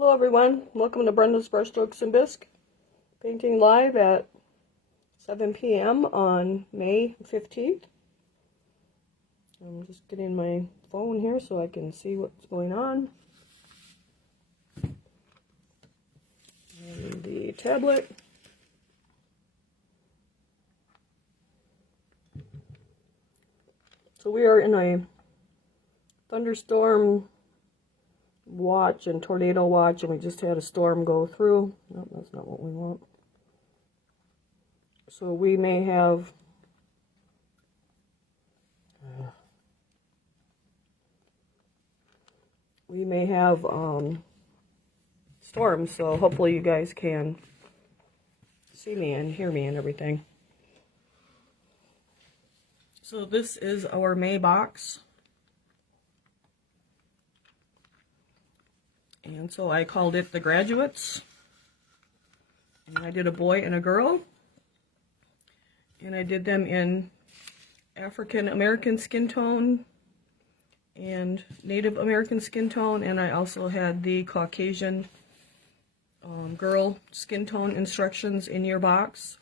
Hello everyone, welcome to Brenda's Brushstrokes and Bisque. Painting live at 7 p.m. on May 15th. I'm just getting my phone here so I can see what's going on. And the tablet. So we are in a thunderstorm watch and tornado watch, and we just had a storm go through. No, that's not what we want. So we may have storms, so hopefully you guys can see me and hear me and everything. So this is our May box. And so I called it The Graduates. And I did a boy and a girl. And I did them in African American skin tone and Native American skin tone. And I also had the Caucasian girl skin tone instructions in your box.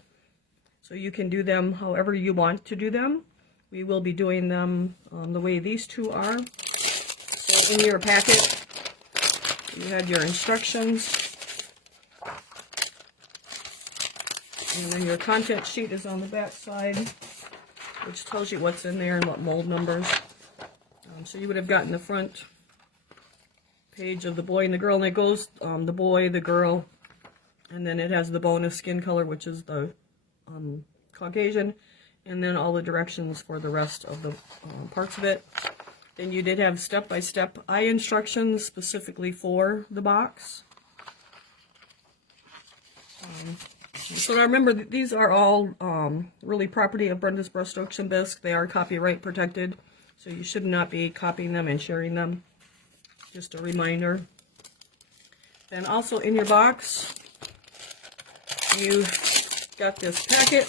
So you can do them however you want to do them. We will be doing them the way these two are. So in your packet, you have your instructions, and then your content sheet is on the back side, which tells you what's in there and what mold numbers. So you would have gotten the front page of the boy and the girl, and it goes the boy, the girl, and then it has the bonus skin color, which is the Caucasian, and then all the directions for the rest of the parts of it. Then you did have step-by-step eye instructions specifically for the box. So now remember that these are all really property of Brenda's Brushstrokes and Bisque. They are copyright protected, so you should not be copying them and sharing them. Just a reminder. Then also in your box, you got this packet,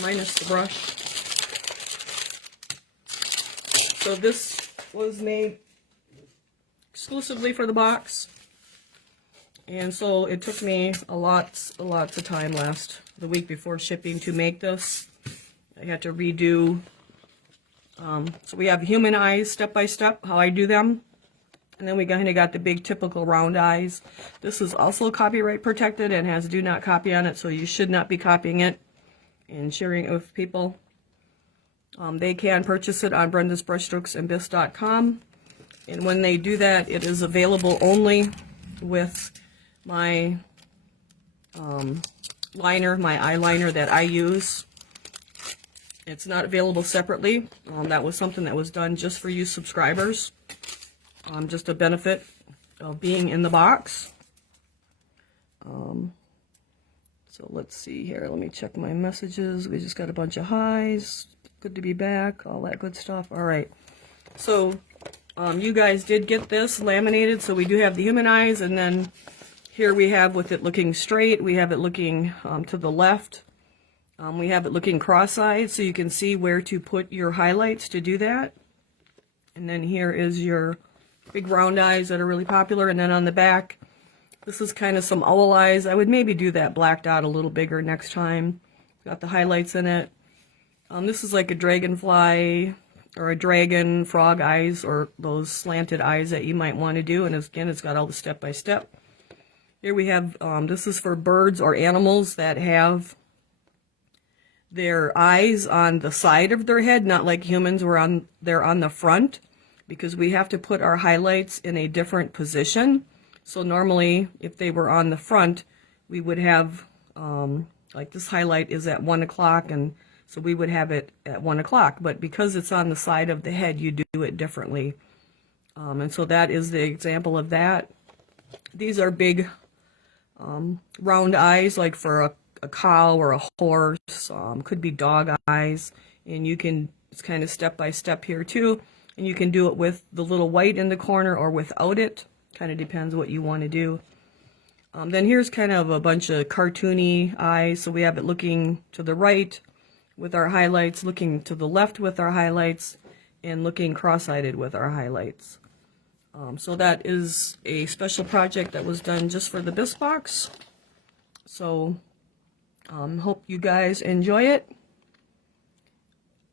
minus the brush. So this was made exclusively for the box, and so it took me a lots of time the week before shipping to make this. I had to redo. So we have human eyes step by step, how I do them, and then we kind of got the big typical round eyes. This is also copyright protected and has do not copy on it, so you should not be copying it and sharing it with people. They can purchase it on brendasbrushstrokesandbisque.com, and when they do that, it is available only with my liner, my eyeliner that I use. It's not available separately. That was something that was done just for you subscribers, just a benefit of being in the box. So let's see here. Let me check my messages. We just got a bunch of highs. Good to be back, all that good stuff. All right, so you guys did get this laminated, so we do have the human eyes, and then here we have with it looking straight, we have it looking to the left, we have it looking cross-eyed, so you can see where to put your highlights to do that. And then here is your big round eyes that are really popular, and then on the back, this is kind of some owl eyes. I would maybe do that blacked out a little bigger next time. Got the highlights in it. This is like a dragonfly or a dragon frog eyes, or those slanted eyes that you might want to do. And again, it's got all the step-by-step. Here we have, this is for birds or animals that have their eyes on the side of their head, not like humans where they're on the front, because we have to put our highlights in a different position. So normally, if they were on the front, we would have, like this highlight is at 1 o'clock, and so we would have it at 1 o'clock, but because it's on the side of the head, you do it differently. And so that is the example of that. These are big round eyes, like for a cow or a horse, could be dog eyes, and you can, it's kind of step by step here too, and you can do it with the little white in the corner or without it. Kind of depends what you want to do. Then here's kind of a bunch of cartoony eyes, so we have it looking to the right with our highlights, looking to the left with our highlights, and looking cross-eyed with our highlights. So that is a special project that was done just for the bisque box. So hope you guys enjoy it.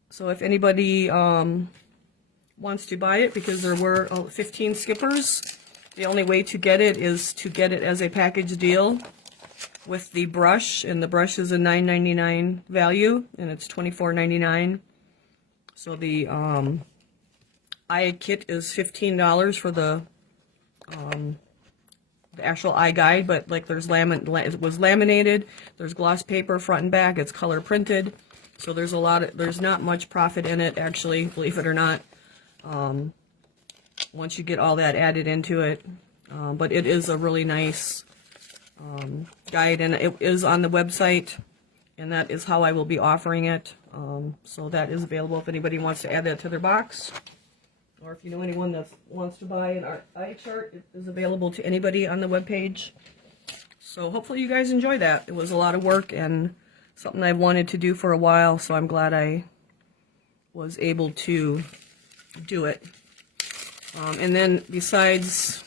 So if anybody wants to buy it, because there were 15 skippers, the only way to get it is to get it as a package deal with the brush, and the brush is a $9.99 value, and it's $24.99. So the eye kit is $15 for the actual eye guide, but like there's it was laminated, there's gloss paper front and back, it's color printed, so there's not much profit in it actually, believe it or not, once you get all that added into it, but it is a really nice guide, and it is on the website, and that is how I will be offering it. So that is available if anybody wants to add that to their box, or if you know anyone that wants to buy an eye chart, it is available to anybody on the webpage. So hopefully you guys enjoy that. It was a lot of work and something I've wanted to do for a while, so I'm glad I was able to do it. And then besides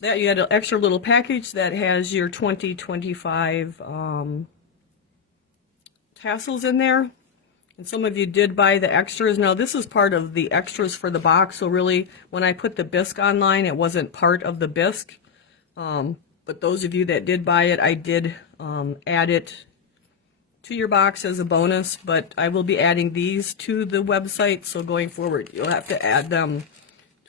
that, you had an extra little package that has your 2025 tassels in there, and some of you did buy the extras. Now this is part of the extras for the box, so really when I put the bisque online, it wasn't part of the bisque, but those of you that did buy it, I did add it to your box as a bonus. But I will be adding these to the website, so going forward you'll have to add them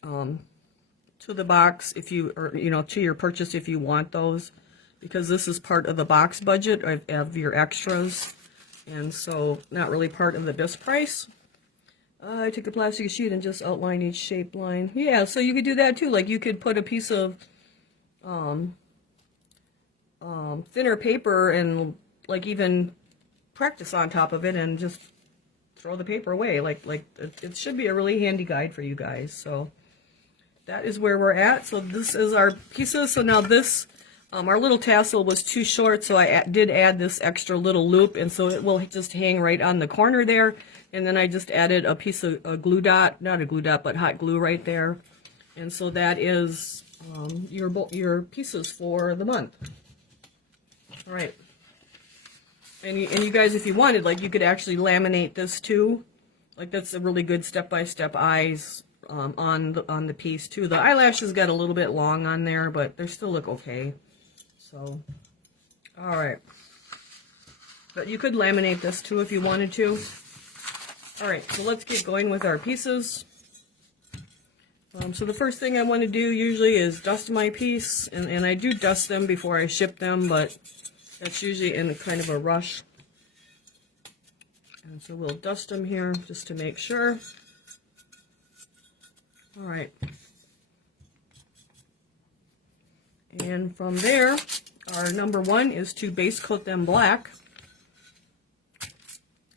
to the box if you, or to your purchase if you want those, because this is part of the box budget of your extras, and so not really part of the bisque price. I took a plastic sheet and just outlined each shape line. Yeah, so you could do that too. Like you could put a piece of thinner paper and like even practice on top of it and just throw the paper away. Like it should be a really handy guide for you guys. So that is where we're at. So this is our pieces. So now this, our little tassel was too short, so I did add this extra little loop, and so it will just hang right on the corner there. And then I just added a piece of a glue dot, not a glue dot, but hot glue right there. And so that is your pieces for the month. All right. And you guys, if you wanted, like you could actually laminate this too. Like that's a really good step-by-step eyes on the piece too. The eyelashes got a little bit long on there, but they still look okay. So, all right. But you could laminate this too if you wanted to. All right, so let's get going with our pieces. So the first thing I want to do usually is dust my piece, and I do dust them before I ship them, but that's usually in kind of a rush. And so we'll dust them here just to make sure. All right. And from there, our number one is to base coat them black.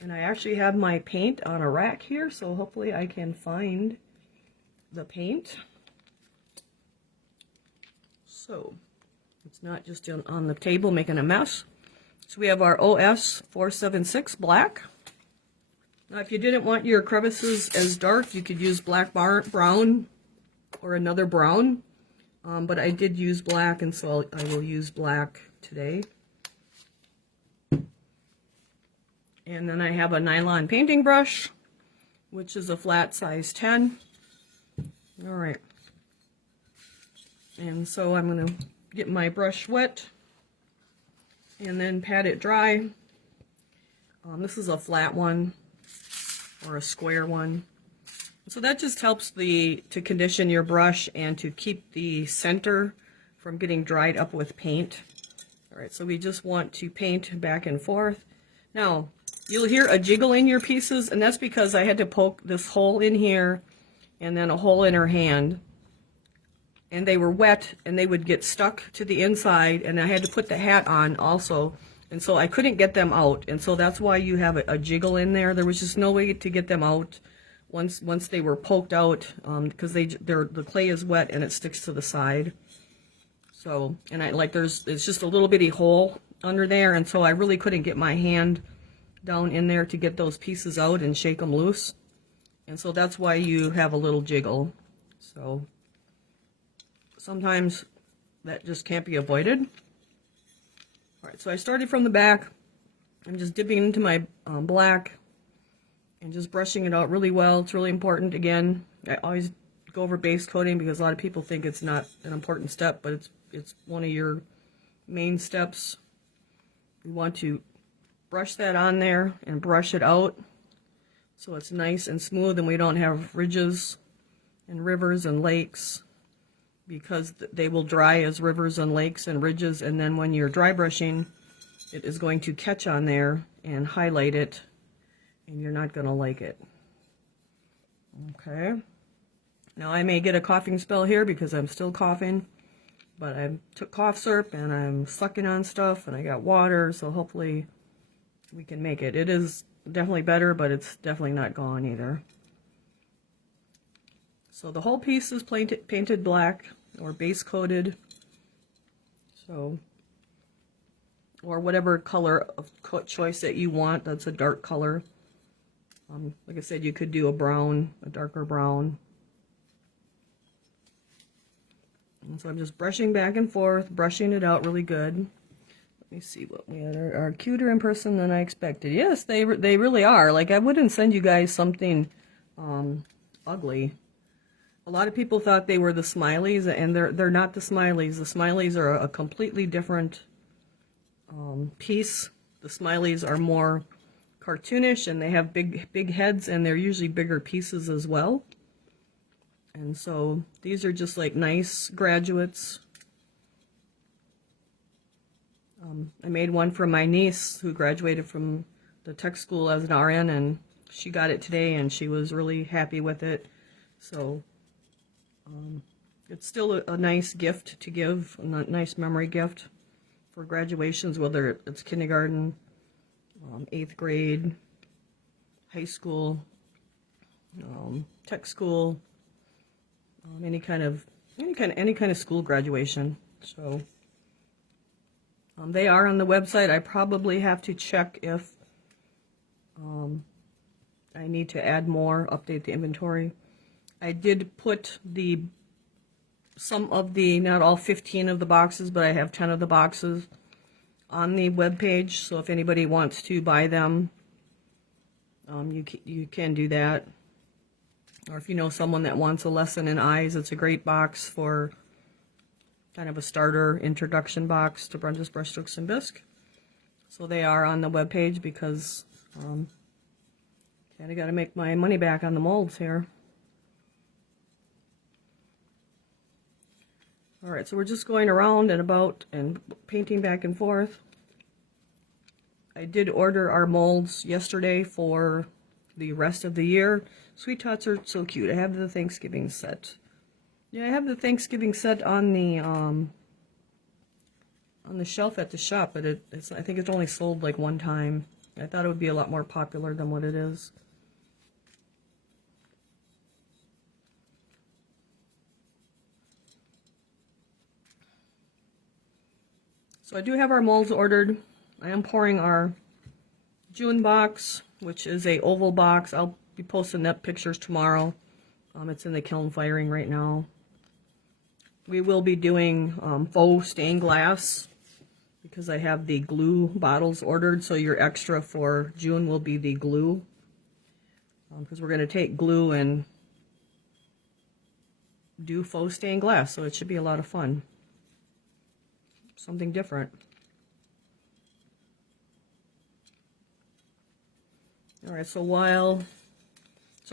And I actually have my paint on a rack here, so hopefully I can find the paint. So it's not just on the table making a mess. So we have our OS 476 black. Now if you didn't want your crevices as dark, you could use black brown or another brown. But I did use black, and so I will use black today. And then I have a nylon painting brush, which is a flat size 10. All right. And so I'm going to get my brush wet and then pat it dry. This is a flat one or a square one. So that just helps to condition your brush and to keep the center from getting dried up with paint. All right, so we just want to paint back and forth. Now, you'll hear a jiggle in your pieces, and that's because I had to poke this hole in here and then a hole in her hand. And they were wet, and they would get stuck to the inside, and I had to put the hat on also. And so I couldn't get them out, and so that's why you have a jiggle in there. There was just no way to get them out once they were poked out, because the clay is wet and it sticks to the side. So, and it's just a little bitty hole under there, and so I really couldn't get my hand down in there to get those pieces out and shake them loose. And so that's why you have a little jiggle. So sometimes that just can't be avoided. All right, so I started from the back. I'm just dipping into my black and just brushing it out really well. It's really important. Again, I always go over base coating because a lot of people think it's not an important step, but it's one of your main steps. We want to brush that on there and brush it out so it's nice and smooth and we don't have ridges and rivers and lakes, because they will dry as rivers and lakes and ridges, and then when you're dry brushing, it is going to catch on there and highlight it, and you're not going to like it. Okay. Now I may get a coughing spell here because I'm still coughing, but I took cough syrup and I'm sucking on stuff and I got water, so hopefully we can make it. It is definitely better, but it's definitely not gone either. So the whole piece is painted black or base coated. So, or whatever color of choice that you want. That's a dark color. Like I said, you could do a brown, a darker brown. And so I'm just brushing back and forth, brushing it out really good. Let me see what we had. Are cuter in person than I expected. Yes, they really are. Like, I wouldn't send you guys something ugly. A lot of people thought they were the smileys, and they're not the smileys. The smileys are a completely different piece. The smileys are more cartoonish, and they have big heads, and they're usually bigger pieces as well. And so these are just like nice graduates. I made one for my niece who graduated from the tech school as an RN, and she got it today and she was really happy with it. So it's still a nice gift to give, a nice memory gift for graduations, whether it's kindergarten, 8th grade, high school, tech school, any kind of school graduation. So they are on the website. I probably have to check if I need to add more, update the inventory. I did put some of the, not all 15 of the boxes, but I have 10 of the boxes on the web page. So if anybody wants to buy them, you can do that. Or if you know someone that wants a lesson in eyes, it's a great box for kind of a starter introduction box to Brenda's Brushstrokes and Bisque. So they are on the web page because kind of got to make my money back on the molds here. All right, so we're just going around and about and painting back and forth. I did order our molds yesterday for the rest of the year. Sweet Tots are so cute. I have the Thanksgiving set. Yeah, I have the Thanksgiving set on the shelf at the shop, but I think it's only sold like one time. I thought it would be a lot more popular than what it is. So I do have our molds ordered. I am pouring our June box, which is a oval box. I'll be posting that pictures tomorrow. It's in the kiln firing right now. We will be doing faux stained glass because I have the glue bottles ordered. So your extra for June will be the glue, because we're going to take glue and do faux stained glass. So it should be a lot of fun. Something different. All right, so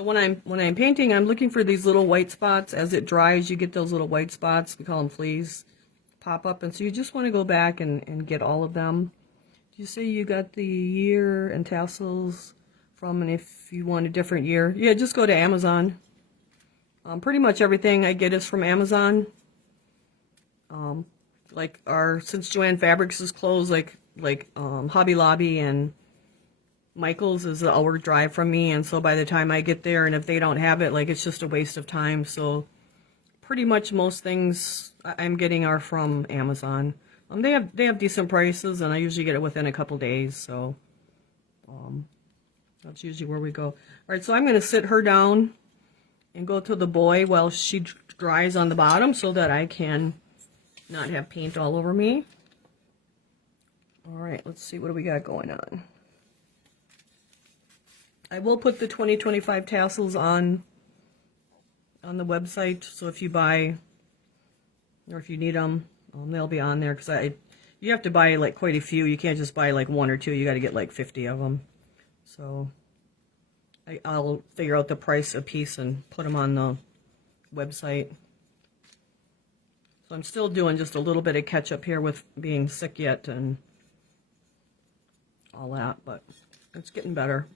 when I'm painting, I'm looking for these little white spots. As it dries, you get those little white spots. We call them fleas, pop up, and so you just want to go back and get all of them. Did you say you got the year and tassels from, and if you want a different year, yeah, just go to Amazon. Pretty much everything I get is from Amazon. Like since Joann Fabrics is closed, like Hobby Lobby and Michael's is an hour drive from me, and so by the time I get there, and if they don't have it, like, it's just a waste of time. So pretty much most things I'm getting are from Amazon. They have decent prices, and I usually get it within a couple days. So that's usually where we go. All right, so I'm going to sit her down and go to the boy while she dries on the bottom so that I can not have paint all over me. All right, let's see, what do we got going on? I will put the 2025 tassels on the website, so if you buy, or if you need them, they'll be on there, because you have to buy like quite a few. You can't just buy like one or two, you got to get like 50 of them. So I'll figure out the price a piece and put them on the website. So I'm still doing just a little bit of catch up here with being sick yet and all that, but it's getting better.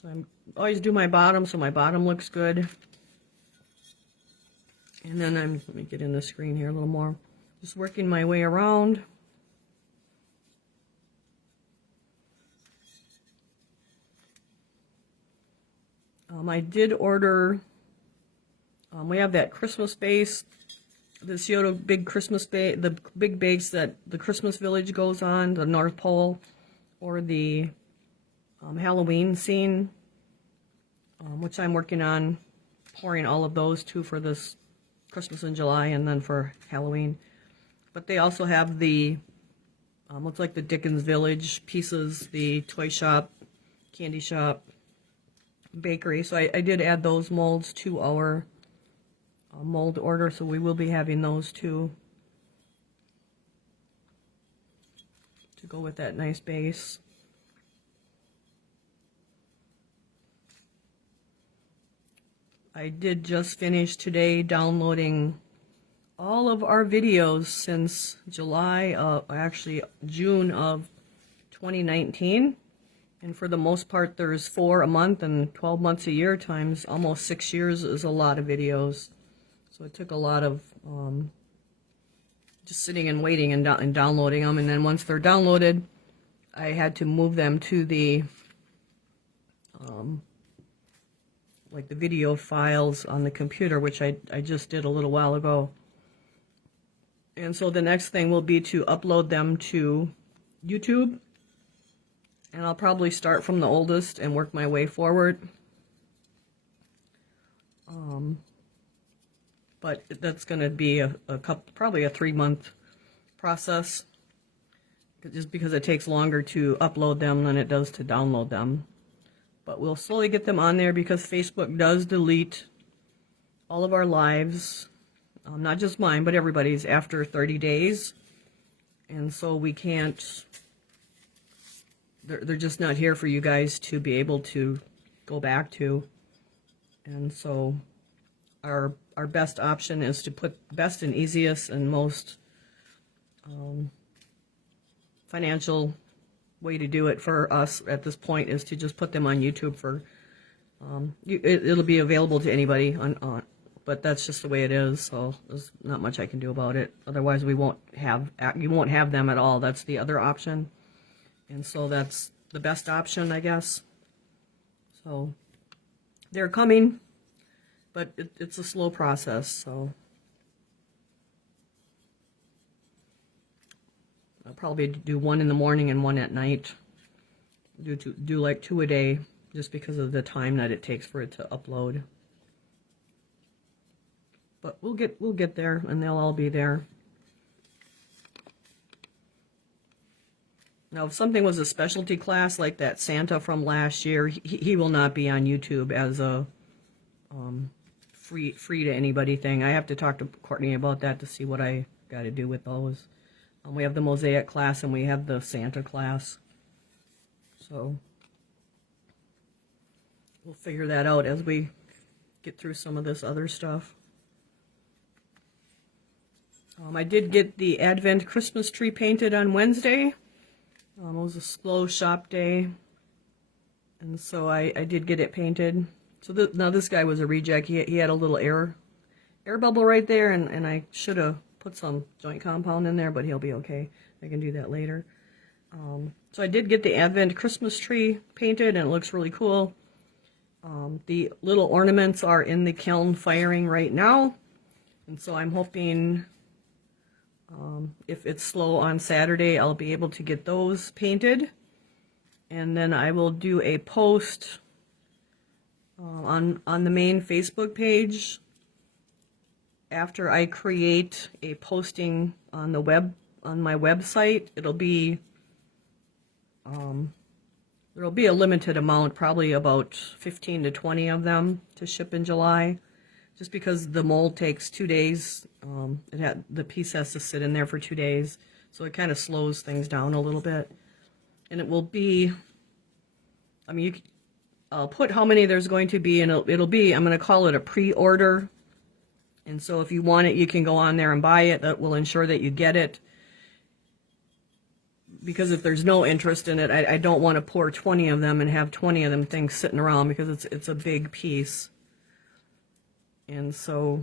So I always do my bottom so my bottom looks good. And then let me get in the screen here a little more. Just working my way around. I did order, we have that Christmas base, the Scioto big Christmas base, the big base that the Christmas Village goes on, the North Pole, or the Halloween scene, which I'm working on pouring all of those too for this Christmas in July and then for Halloween. But they also have the, looks like the Dickens Village pieces, the toy shop, candy shop, bakery. So I did add those molds to our mold order, so we will be having those too to go with that nice base. I did just finish today downloading all of our videos since actually June of 2019. And for the most part, there's 4 a month, and 12 months a year times almost 6 years is a lot of videos. So it took a lot of just sitting and waiting and downloading them. And then once they're downloaded, I had to move them to the like the video files on the computer, which I just did a little while ago. And so the next thing will be to upload them to YouTube. And I'll probably start from the oldest and work my way forward. But that's going to be probably a 3-month process, just because it takes longer to upload them than it does to download them. But we'll slowly get them on there, because Facebook does delete all of our lives, not just mine, but everybody's, after 30 days. And so we can't, they're just not here for you guys to be able to go back to. And so our best option is to put best and easiest and most financial way to do it for us at this point is to just put them on YouTube for it'll be available to anybody on but that's just the way it is, so there's not much I can do about it. Otherwise you won't have them at all. That's the other option, and so that's the best option, I guess. So they're coming, but it's a slow process, so I'll probably do one in the morning and one at night. Do like 2 a day, just because of the time that it takes for it to upload. But we'll get there, and they'll all be there. Now, if something was a specialty class like that Santa from last year, he will not be on YouTube as a free to anybody thing. I have to talk to Courtney about that to see what I got to do with those. We have the Mosaic class and we have the Santa class. So we'll figure that out as we get through some of this other stuff. I did get the Advent Christmas tree painted on Wednesday. It was a slow shop day, and so I did get it painted. So now this guy was a reject. He had a little air bubble right there, and I should have put some joint compound in there, but he'll be okay. I can do that later. So I did get the Advent Christmas tree painted, and it looks really cool. The little ornaments are in the kiln firing right now, and so I'm hoping if it's slow on Saturday, I'll be able to get those painted, and then I will do a post on the main Facebook page, after I create a posting on the web, on my website, there'll be a limited amount, probably about 15 to 20 of them to ship in July, just because the mold takes 2 days. The piece has to sit in there for 2 days, so it kind of slows things down a little bit. And it will be, I mean, I'll put how many there's going to be, and it'll be, I'm going to call it a pre-order. And so if you want it, you can go on there and buy it. That will ensure that you get it. Because if there's no interest in it, I don't want to pour 20 of them and have 20 of them things sitting around, because it's a big piece. And so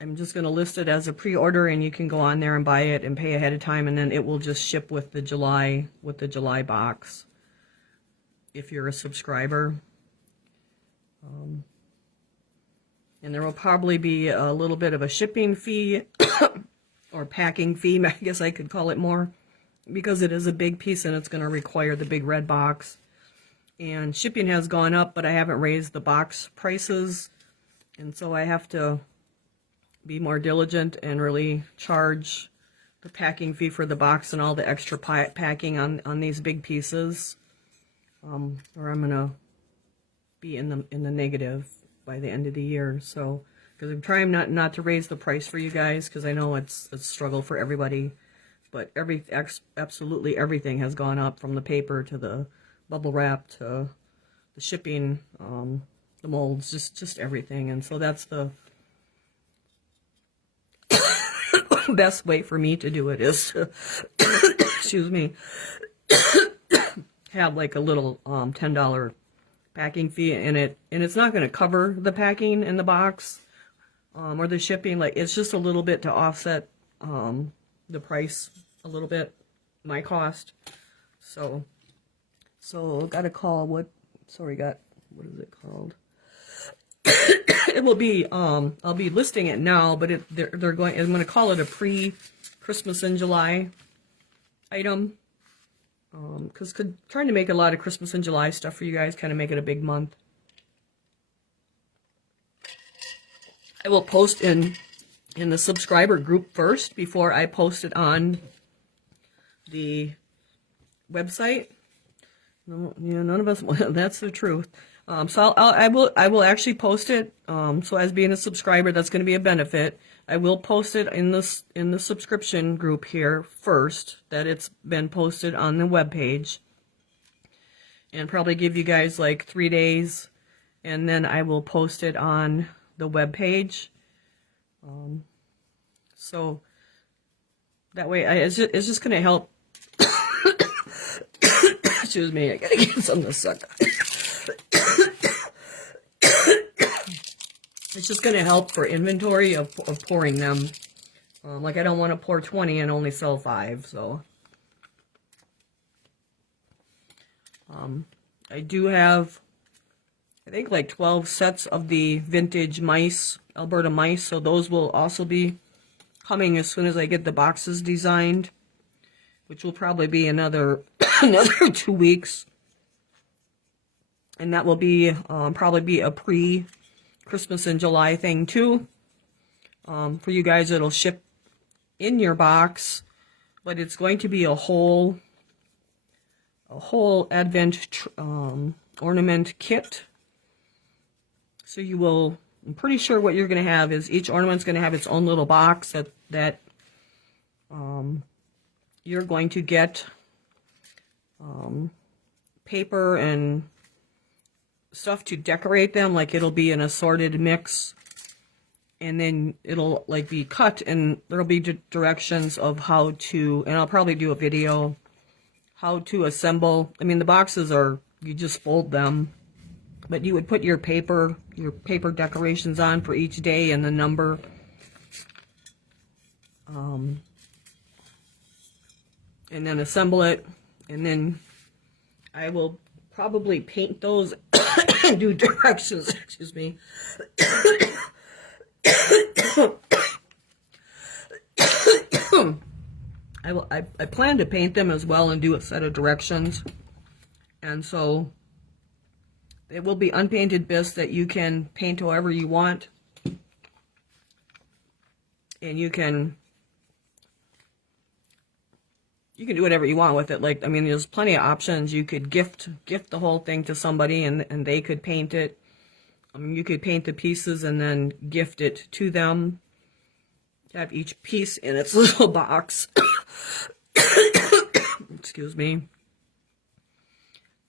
I'm just going to list it as a pre-order, and you can go on there and buy it and pay ahead of time, and then it will just ship with the July box if you're a subscriber. And there will probably be a little bit of a shipping fee or packing fee, I guess I could call it more, because it is a big piece and it's going to require the big red box. And shipping has gone up, but I haven't raised the box prices, and so I have to be more diligent and really charge the packing fee for the box and all the extra packing on these big pieces, or I'm gonna be in the negative by the end of the year. So, because I'm trying not to raise the price for you guys, because I know it's a struggle for everybody, but absolutely everything has gone up, from the paper to the bubble wrap to the shipping, the molds, just everything. And so that's the best way for me to do it, is to excuse me, have like a little $10 packing fee in it, and it's not going to cover the packing in the box or the shipping. Like, it's just a little bit to offset the price a little bit, my cost. So got a call. What is it called? It will be, I'll be listing it now, but I'm going to call it a pre-Christmas in July item. Because trying to make a lot of Christmas in July stuff for you guys, kind of make it a big month. I will post in the subscriber group first before I post it on the website. No, yeah, none of us, that's the truth. So I will actually post it. So as being a subscriber, that's going to be a benefit. I will post it in the subscription group here first, that it's been posted on the webpage, and probably give you guys like 3 days, and then I will post it on the webpage. So that way, it's just going to help. Excuse me, I gotta get something to suck. It's just going to help for inventory of pouring them. Like, I don't want to pour 20 and only sell 5, so. I do have, I think, like 12 sets of the vintage mice, Alberta mice, so those will also be coming as soon as I get the boxes designed, which will probably be another 2 weeks. And that will be, probably be a Christmas in July thing too. For you guys, it'll ship in your box, but it's going to be a whole Advent ornament kit. So you will, I'm pretty sure what you're going to have is each ornament's going to have its own little box that you're going to get paper and stuff to decorate them. Like, it'll be an assorted mix, and then it'll like be cut, and there'll be directions of how to, and I'll probably do a video how to assemble. I mean, the boxes are, you just fold them, but you would put your paper decorations on for each day and the number. And then assemble it, and then I will probably paint those and do directions. Excuse me. I plan to paint them as well and do a set of directions, and so It will be unpainted bisque that you can paint however you want. And you can do whatever you want with it. Like, I mean, there's plenty of options. You could gift the whole thing to somebody and they could paint it. You could paint the pieces and then gift it to them. Have each piece in its little box. Excuse me.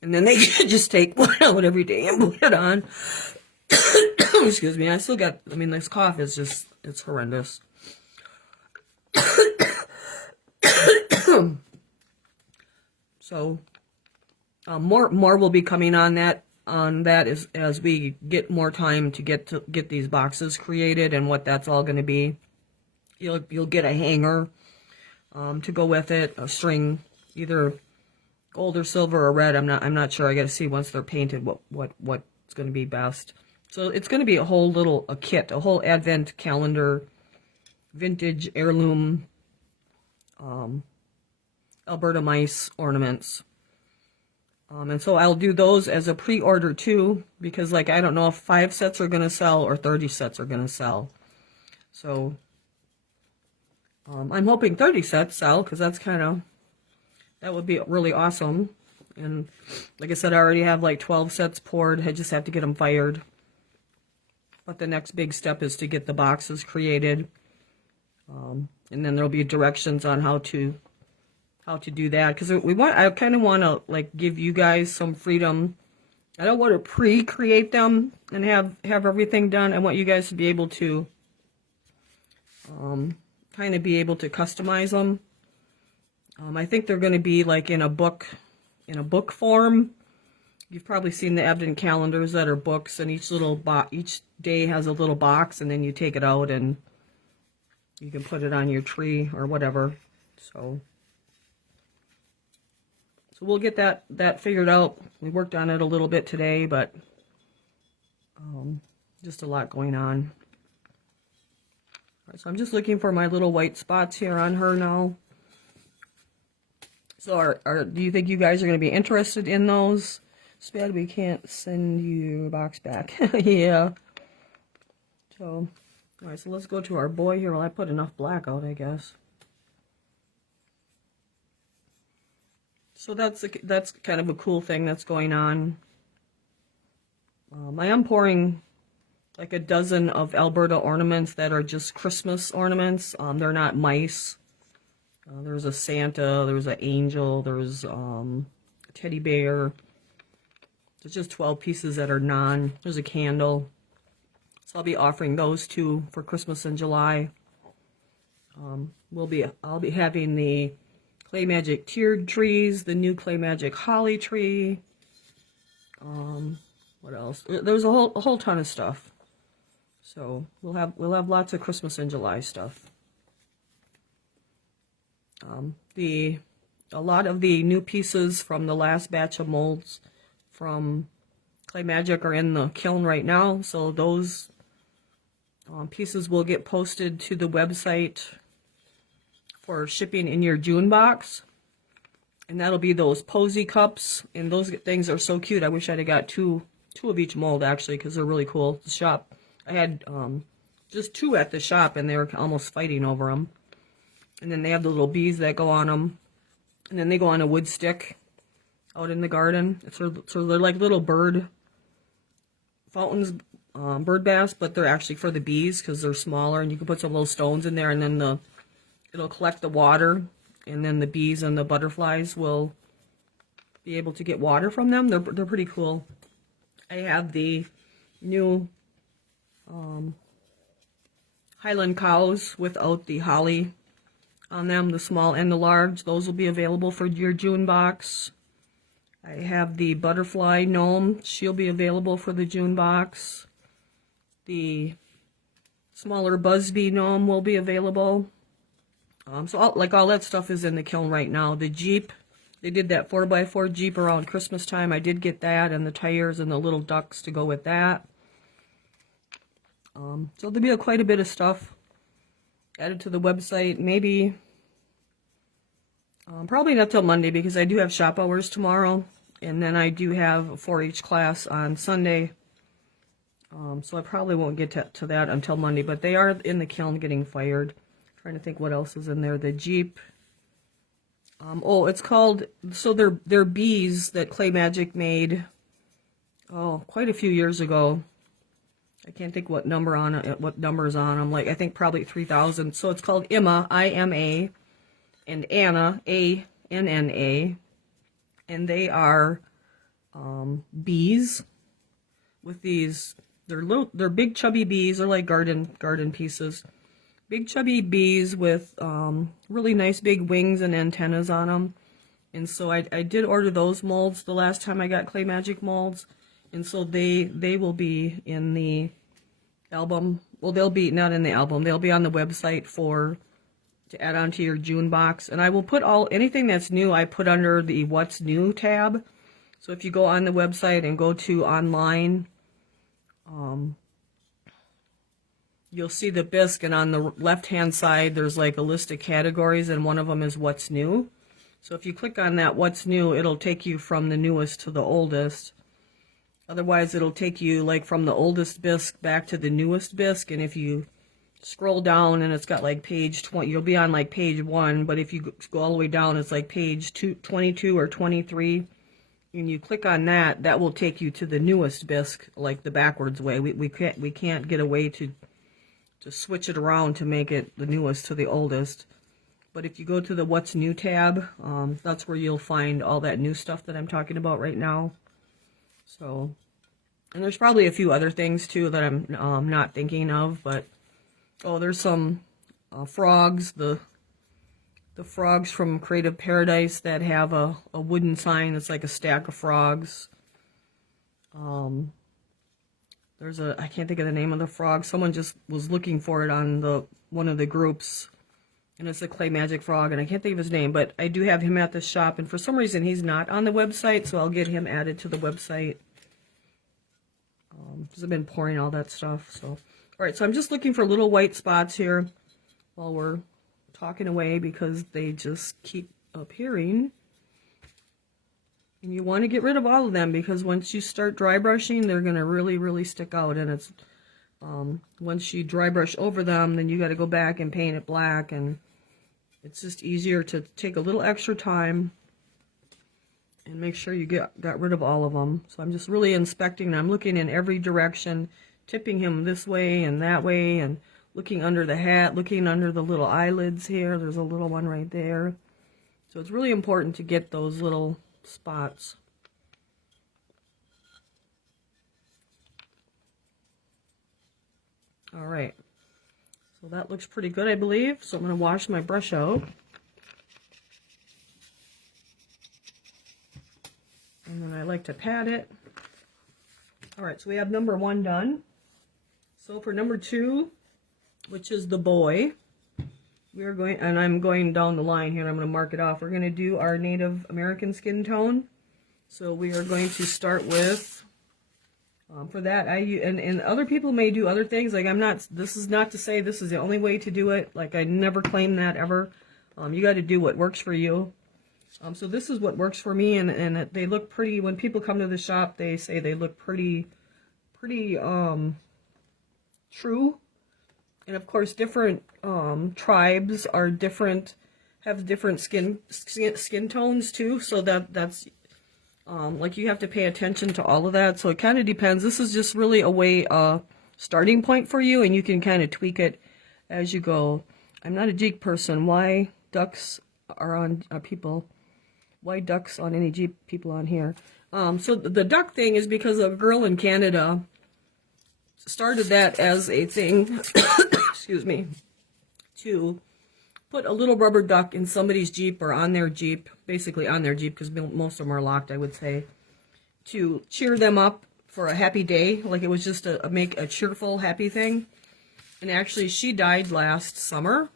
And then they could just take one out every day and put it on. Excuse me. I still got, I mean, this cough is just, it's horrendous. So, more will be coming on that as we get more time to get these boxes created and what that's all going to be. You'll get a hanger to go with it, a string, either gold or silver or red. I'm not sure. I got to see once they're painted what's going to be best. So it's going to be a whole kit, a whole advent calendar, vintage heirloom, Alberta mice ornaments. And so I'll do those as a pre-order too, because like I don't know if 5 sets are going to sell or 30 sets are going to sell. So I'm hoping 30 sets sell, because that would be really awesome. And like I said, I already have like 12 sets poured. I just have to get them fired. But the next big step is to get the boxes created. And then there'll be directions on how to do that, because I kind of want to like give you guys some freedom. I don't want to pre-create them and have everything done. I want you guys to be able to kind of be able to customize them. I think they're going to be like in a book form. You've probably seen the advent calendars that are books, and each day has a little box, and then you take it out and you can put it on your tree or whatever. So we'll get that figured out. We worked on it a little bit today, but just a lot going on. All right, so I'm just looking for my little white spots here on her now. So do you think you guys are going to be interested in those? It's bad we can't send you a box back. Yeah. So, all right, so let's go to our boy here. Well, I put enough black out, I guess. So that's kind of a cool thing that's going on. I am pouring like a dozen of Alberta ornaments that are just Christmas ornaments. They're not mice. There's a Santa, there's an angel, there's a teddy bear. There's just 12 pieces that are there's a candle. So I'll be offering those two for Christmas in July. I'll be having the Clay Magic tiered trees, the new Clay Magic holly tree. What else? There's a whole ton of stuff. So we'll have lots of Christmas in July stuff. A lot of the new pieces from the last batch of molds from Clay Magic are in the kiln right now. So those pieces will get posted to the website for shipping in your June box. And that'll be those posy cups. And those things are so cute. I wish I'd have got two of each mold, actually, because they're really cool. The shop, I had just 2 at the shop, and they were almost fighting over them. And then they have the little bees that go on them. And then they go on a wood stick out in the garden. So they're like little bird fountains, bird baths, but they're actually for the bees because they're smaller. And you can put some little stones in there, and then it'll collect the water. And then the bees and the butterflies will be able to get water from them. They're pretty cool. I have the new Highland cows without the holly on them, the small and the large. Those will be available for your June box. I have the butterfly gnome. She'll be available for the June box. The smaller Busby gnome will be available. So all that stuff is in the kiln right now. The Jeep, they did that 4x4 Jeep around Christmas time. I did get that, and the tires and the little ducks to go with that. So there'll be quite a bit of stuff added to the website. Maybe, probably not till Monday, because I do have shop hours tomorrow. And then I do have a 4-H class on Sunday. So I probably won't get to that until Monday, but they are in the kiln getting fired. Trying to think what else is in there. The Jeep. Oh, it's called, so they're bees that Clay Magic made, oh, quite a few years ago. I can't think what number on it, what numbers on them. Like, I think probably 3,000. So it's called Imma, I-M-A, and Anna, A-N-N-A. And they are bees with these, they're big chubby bees. They're like garden pieces. Big chubby bees with really nice big wings and antennas on them. And so I did order those molds the last time I got Clay Magic molds. And so they will be in the album. Well, they'll be not in the album. They'll be on the website to add onto your June box. And I will put anything that's new, I put under the What's New tab. So if you go on the website and go to online, you'll see the bisque, and on the left-hand side, there's like a list of categories, and one of them is What's New. So if you click on that What's New, it'll take you from the newest to the oldest. Otherwise, it'll take you like from the oldest bisque back to the newest bisque, and if you scroll down and it's got like page 20, you'll be on like page 1, but if you go all the way down, it's like page 22 or 23. And you click on that, that will take you to the newest bisque, like the backwards way. We can't get away to switch it around to make it the newest to the oldest. But if you go to the What's New tab, that's where you'll find all that new stuff that I'm talking about right now. So, and there's probably a few other things too that I'm not thinking of, but oh, there's some frogs, the frogs from Creative Paradise that have a wooden sign that's like a stack of frogs. There's I can't think of the name of the frog. Someone just was looking for it on one of the groups, and it's a Clay Magic frog, and I can't think of his name, but I do have him at the shop, and for some reason he's not on the website, so I'll get him added to the website. Because I've been pouring all that stuff. So, all right, so I'm just looking for little white spots here while we're talking away, because they just keep appearing. And you want to get rid of all of them, because once you start dry brushing, they're going to really, really stick out. And it's once you dry brush over them, then you got to go back and paint it black. And it's just easier to take a little extra time and make sure you got rid of all of them. So I'm just really inspecting. I'm looking in every direction, tipping him this way and that way, and looking under the hat, looking under the little eyelids here. There's a little one right there. So it's really important to get those little spots. All right. So that looks pretty good, I believe. So I'm going to wash my brush out. And then I like to pat it. All right, so we have number 1 done. So for number 2, which is the boy, we are going, and I'm going down the line here, and I'm going to mark it off. We're going to do our Native American skin tone. So we are going to start with, for that, and other people may do other things. Like this is not to say this is the only way to do it. Like I never claim that ever. You got to do what works for you. So this is what works for me, and they look pretty. When people come to the shop, they say they look pretty true. And of course, different tribes are different, have different skin tones too. So that's like you have to pay attention to all of that. So it kind of depends. This is just really a starting point for you, and you can kind of tweak it as you go. I'm not a Jeep person. Why ducks are on people? Why ducks on any Jeep people on here? So the duck thing is because a girl in Canada started that as a thing, excuse me, to put a little rubber duck in somebody's Jeep or on their Jeep, basically on their Jeep, because most of them are locked, I would say, to cheer them up for a happy day. Like it was just make a cheerful, happy thing. And actually, she died last summer.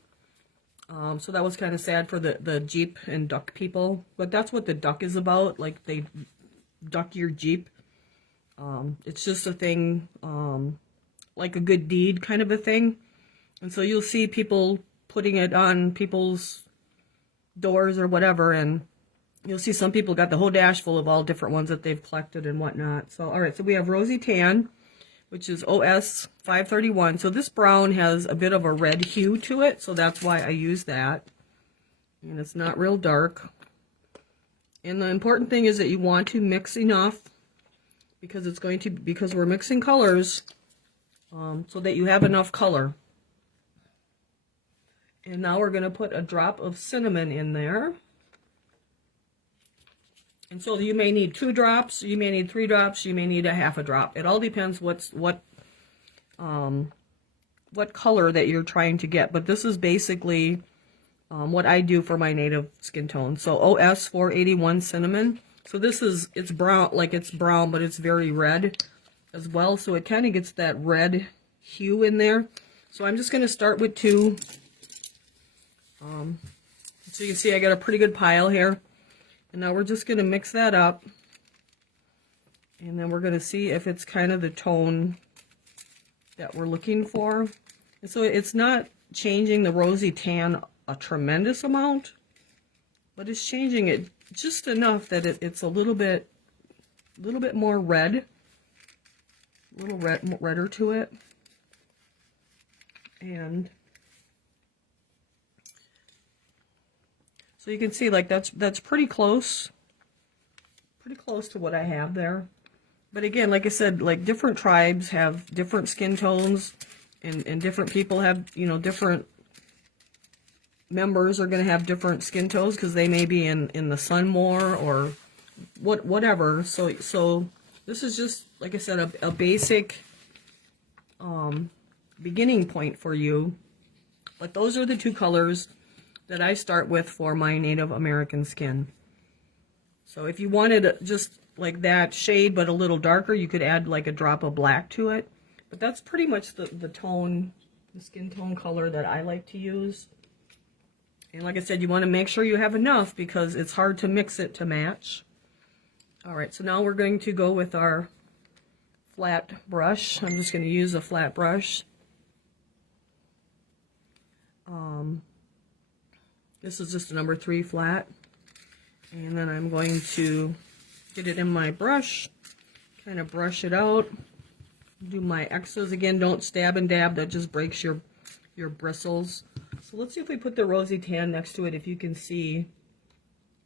So that was kind of sad for the Jeep and duck people. But that's what the duck is about. Like they duck your Jeep. It's just a thing, like a good deed kind of a thing. And so you'll see people putting it on people's doors or whatever. And You'll see some people got the whole dash full of all different ones that they've collected and whatnot. So, all right, so we have Rosy Tan, which is OS 531. So this brown has a bit of a red hue to it, so that's why I use that. And it's not real dark. And the important thing is that you want to mix enough, because it's going to, because we're mixing colors, so that you have enough color. And now we're going to put a drop of cinnamon in there. And so you may need 2 drops, you may need 3 drops, you may need a half a drop. It all depends what color that you're trying to get. But this is basically what I do for my native skin tone. So OS 481 cinnamon. So this is, it's brown, like it's brown, but it's very red as well. So it kind of gets that red hue in there. So I'm just going to start with 2. So you can see I got a pretty good pile here. And now we're just going to mix that up. And then we're going to see if it's kind of the tone that we're looking for. And so it's not changing the rosy tan a tremendous amount, but it's changing it just enough that it's a little bit more red. A little redder to it. And so you can see, like, that's pretty close to what I have there. But again, like I said, like, different tribes have different skin tones, and different people have, you know, different members are going to have different skin tones because they may be in the sun more or whatever. So this is just, like I said, a basic beginning point for you. But those are the 2 colors that I start with for my Native American skin. So if you wanted just like that shade but a little darker, you could add like a drop of black to it. But that's pretty much the tone, the skin tone color that I like to use. And like I said, you want to make sure you have enough because it's hard to mix it to match. Alright, so now we're going to go with our flat brush. I'm just going to use a flat brush. This is just a number 3 flat. And then I'm going to get it in my brush, kind of brush it out, do my X's. Again, don't stab and dab, that just breaks your bristles. So let's see if we put the rosy tan next to it, if you can see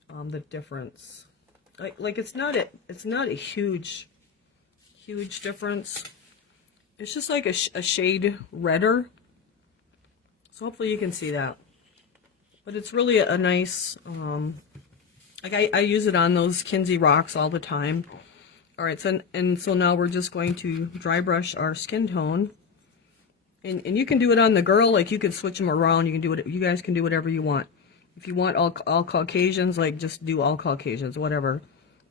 the difference. Like it's not a huge difference. It's just like a shade redder. So hopefully you can see that. But it's really a nice, like I use it on those Kinsey rocks all the time. Alright, so now we're just going to dry brush our skin tone. And you can do it on the girl, like you can switch them around, you guys can do whatever you want. If you want all Caucasians, like just do all Caucasians, whatever.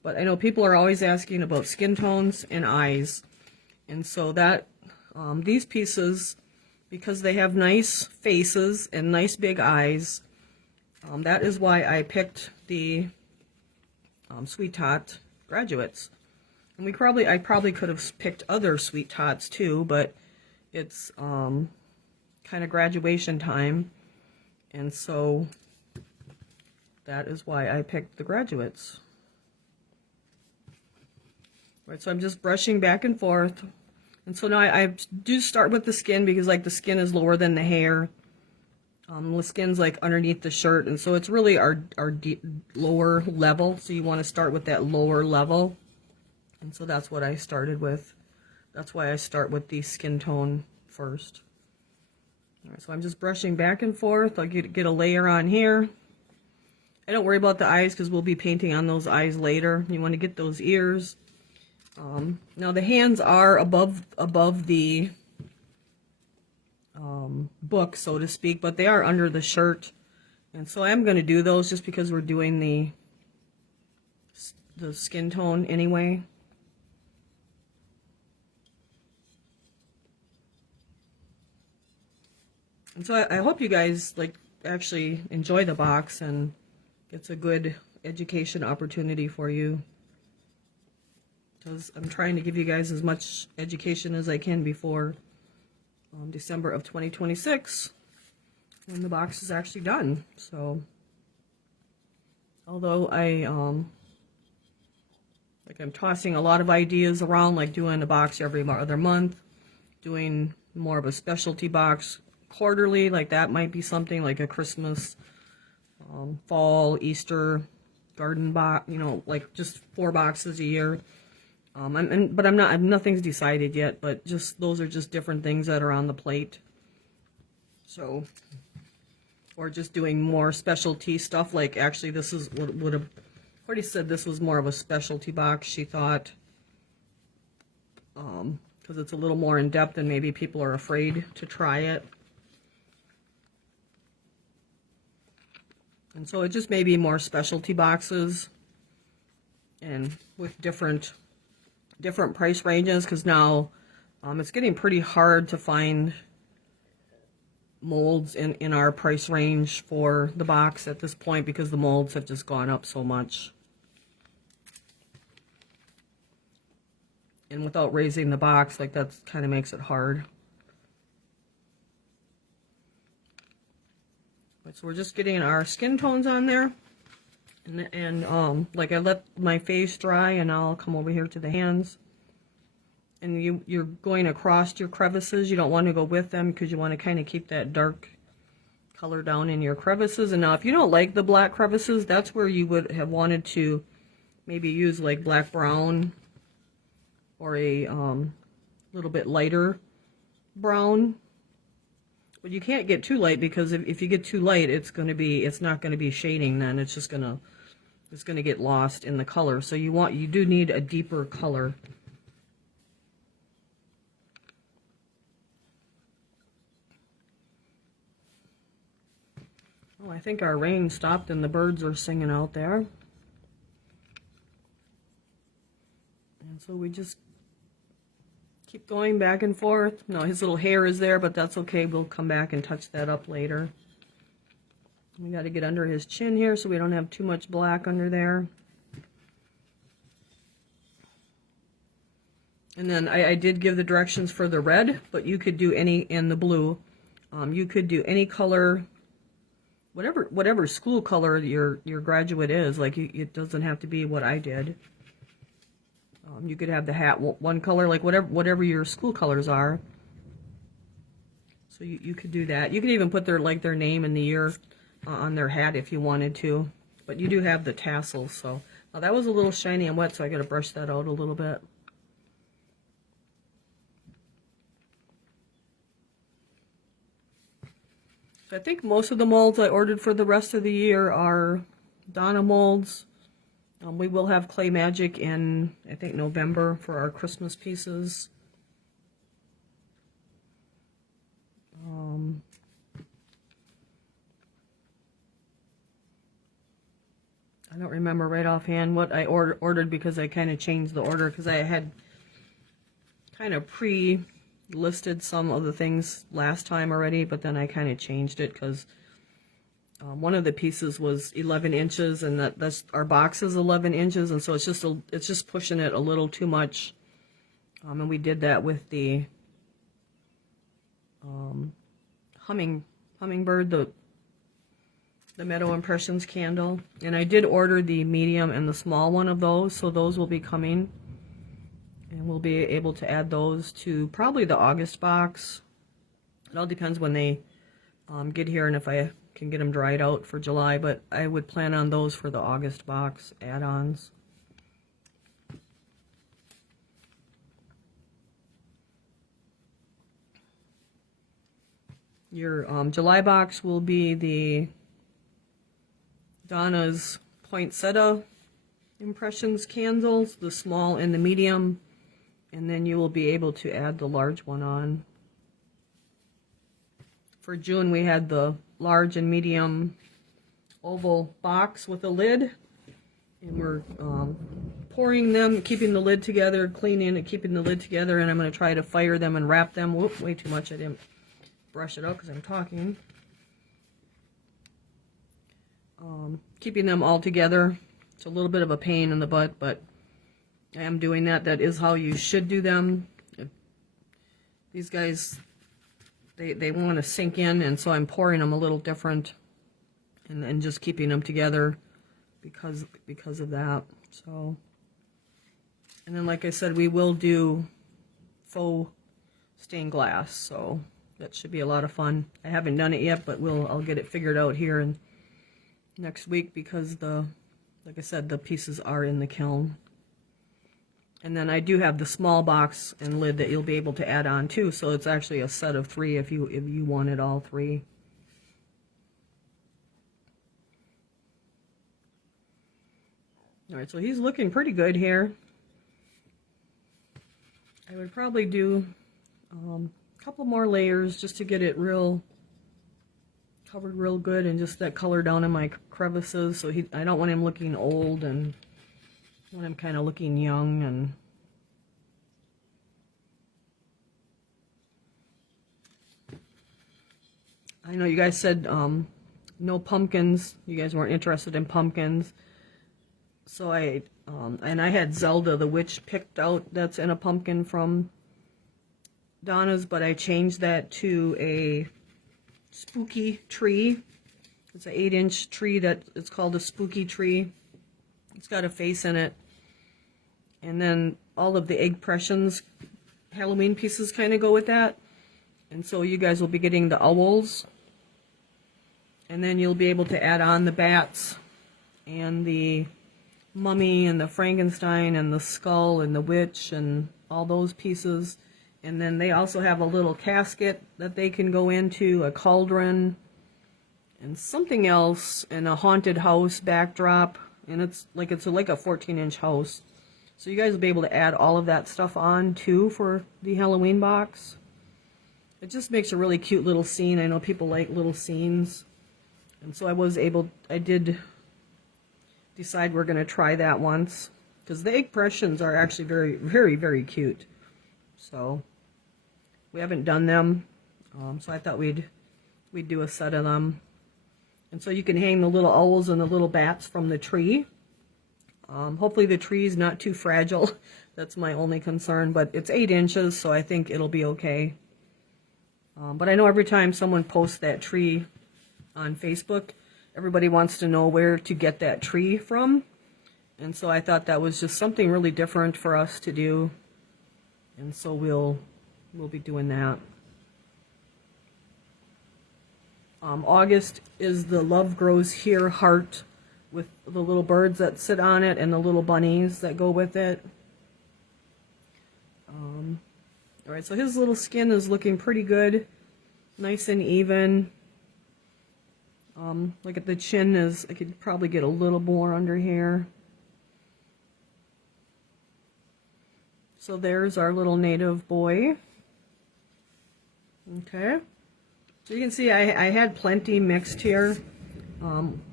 But I know people are always asking about skin tones and eyes. And so that, these pieces, because they have nice faces and nice big eyes, that is why I picked the Sweet Tot graduates. And I probably could have picked other Sweet Tots too, but it's kind of graduation time, and so that is why I picked the graduates. Right, so I'm just brushing back and forth, and so now I do start with the skin because like the skin is lower than the hair. The skin's like underneath the shirt, and so it's really our lower level, so you want to start with that lower level, and so that's what I started with. That's why I start with the skin tone first. All right, so I'm just brushing back and forth. I'll get a layer on here. I don't worry about the eyes because we'll be painting on those eyes later. You want to get those ears. Now the hands are above the book, so to speak, but they are under the shirt, and so I'm going to do those just because we're doing the skin tone anyway. And so I hope you guys like actually enjoy the box, and it's a good education opportunity for you, because I'm trying to give you guys as much education as I can before December of 2026 when the box is actually done. So Although I'm tossing a lot of ideas around, like doing a box every other month, doing more of a specialty box quarterly, like that might be something like a Christmas, fall, Easter, garden box, you know, like just 4 boxes a year. But nothing's decided yet, but just, those are just different things that are on the plate. So, or just doing more specialty stuff, like actually this is, would have already said this was more of a specialty box, she thought. Because it's a little more in depth and maybe people are afraid to try it. And so it just may be more specialty boxes and with different price ranges, because now it's getting pretty hard to find molds in our price range for the box at this point, because the molds have just gone up so much. And without raising the box, like that kind of makes it hard. So we're just getting our skin tones on there. And like I let my face dry, and I'll come over here to the hands. And you're going across your crevices. You don't want to go with them because you want to kind of keep that dark color down in your crevices. And now if you don't like the black crevices, that's where you would have wanted to maybe use like black brown or a little bit lighter brown. But you can't get too light, because if you get too light, it's not going to be shading then. It's just going to get lost in the color. So you do need a deeper color. Oh, I think our rain stopped and the birds are singing out there. And so we just keep going back and forth. No, his little hair is there, but that's okay. We'll come back and touch that up later. We got to get under his chin here so we don't have too much black under there. And then I did give the directions for the red, but you could do any in the blue. You could do any color, whatever school color your graduate is. Like it doesn't have to be what I did. You could have the hat one color, like whatever your school colors are. So you could do that. You could even put their name and the year on their hat if you wanted to. But you do have the tassels. So now that was a little shiny and wet, so I got to brush that out a little bit. So I think most of the molds I ordered for the rest of the year are Donna molds. We will have Clay Magic in, I think, November for our Christmas pieces. I don't remember right offhand what I ordered because I kind of changed the order, because I had kind of pre-listed some of the things last time already, but then I kind of changed it because one of the pieces was 11 inches, and that's our box is 11 inches, and so it's just pushing it a little too much. And we did that with the hummingbird, the Meadow Impressions candle. And I did order the medium and the small one of those, so those will be coming. And we'll be able to add those to probably the August box. It all depends when they get here and if I can get them dried out for July, but I would plan on those for the August box add-ons. Your July box will be the Donna's Poinsettia Impressions candles, the small and the medium, and then you will be able to add the large one on. For June, we had the large and medium oval box with a lid, and we're pouring them, keeping the lid together, cleaning and keeping the lid together, and I'm going to try to fire them and wrap them. Whoop, way too much. I didn't brush it out because I'm talking. Keeping them all together. It's a little bit of a pain in the butt, but I am doing that. That is how you should do them. These guys, they want to sink in, and so I'm pouring them a little different and just keeping them together because of that. So, and then like I said, we will do faux stained glass, so that should be a lot of fun. I haven't done it yet, but I'll get it figured out here in next week, because like I said, the pieces are in the kiln. And then I do have the small box and lid that you'll be able to add on too, so it's actually a set of 3 if you wanted all 3. Alright, so he's looking pretty good here. I would probably do a couple more layers just to get it covered real good, and just that color down in my crevices. So I don't want him looking old, and I want him kind of looking young. And I know you guys said no pumpkins. You guys weren't interested in pumpkins. So and I had Zelda the witch picked out that's in a pumpkin from Donna's, but I changed that to a spooky tree. It's an 8-inch tree that it's called a spooky tree. It's got a face in it. And then all of the egg pressions, Halloween pieces kind of go with that. And so you guys will be getting the owls. And then you'll be able to add on the bats and the mummy and the Frankenstein and the skull and the witch and all those pieces. And then they also have a little casket that they can go into, a cauldron, and something else, and a haunted house backdrop. And it's like a 14-inch house. So you guys will be able to add all of that stuff on too for the Halloween box. It just makes a really cute little scene. I know people like little scenes. And so I did decide we're going to try that once, because the egg pressions are actually very, very, very cute. So we haven't done them, so I thought we'd do a set of them. And so you can hang the little owls and the little bats from the tree. Hopefully the tree's not too fragile. That's my only concern, but it's 8 inches, so I think it'll be okay. But I know every time someone posts that tree on Facebook, everybody wants to know where to get that tree from. And so I thought that was just something really different for us to do. And so we'll be doing that. August is the Love Grows Here heart with the little birds that sit on it and the little bunnies that go with it. Alright, so his little skin is looking pretty good. Nice and even. Look at the chin I could probably get a little more under here. So there's our little native boy. Okay. So you can see I had plenty mixed here.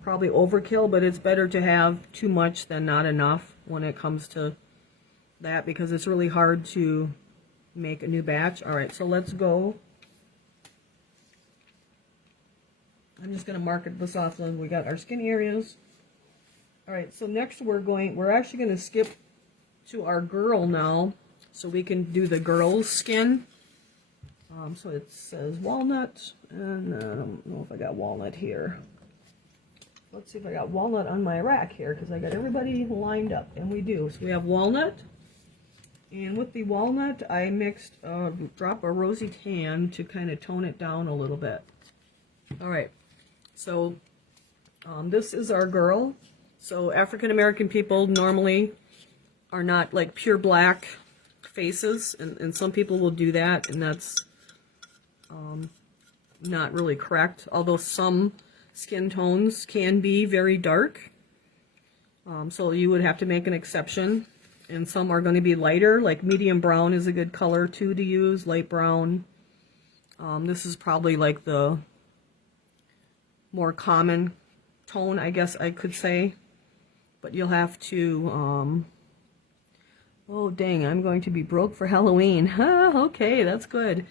Probably overkill, but it's better to have too much than not enough when it comes to that, because it's really hard to make a new batch. Alright, so let's go. I'm just going to mark this off. So we got our skin areas. Alright, so next we're actually going to skip to our girl now, so we can do the girl's skin. So it says walnut, and I don't know if I got walnut here. Let's see if I got walnut on my rack here, because I got everybody lined up, and we do. So we have walnut, and with the walnut I mixed a drop of rosy tan to kind of tone it down a little bit. Alright, so this is our girl. So African American people normally are not like pure black faces, and some people will do that, and that's not really correct, although some skin tones can be very dark. So you would have to make an exception, and some are going to be lighter, like medium brown is a good color too to use, light brown. This is probably like the more common tone, I guess I could say, but you'll have to, oh dang, I'm going to be broke for Halloween. Okay, that's good.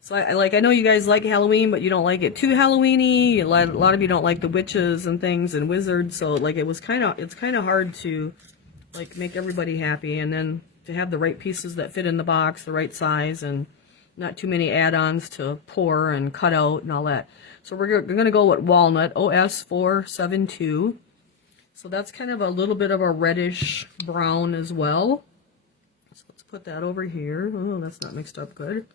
So I know you guys like Halloween, but you don't like it too Halloween-y. A lot of you don't like the witches and things and wizards, so like it's kind of hard to like make everybody happy, and then to have the right pieces that fit in the box, the right size, and not too many add-ons to pour and cut out and all that. So we're going to go with walnut, OS472. So that's kind of a little bit of a reddish brown as well. So let's put that over here. Oh, that's not mixed up good.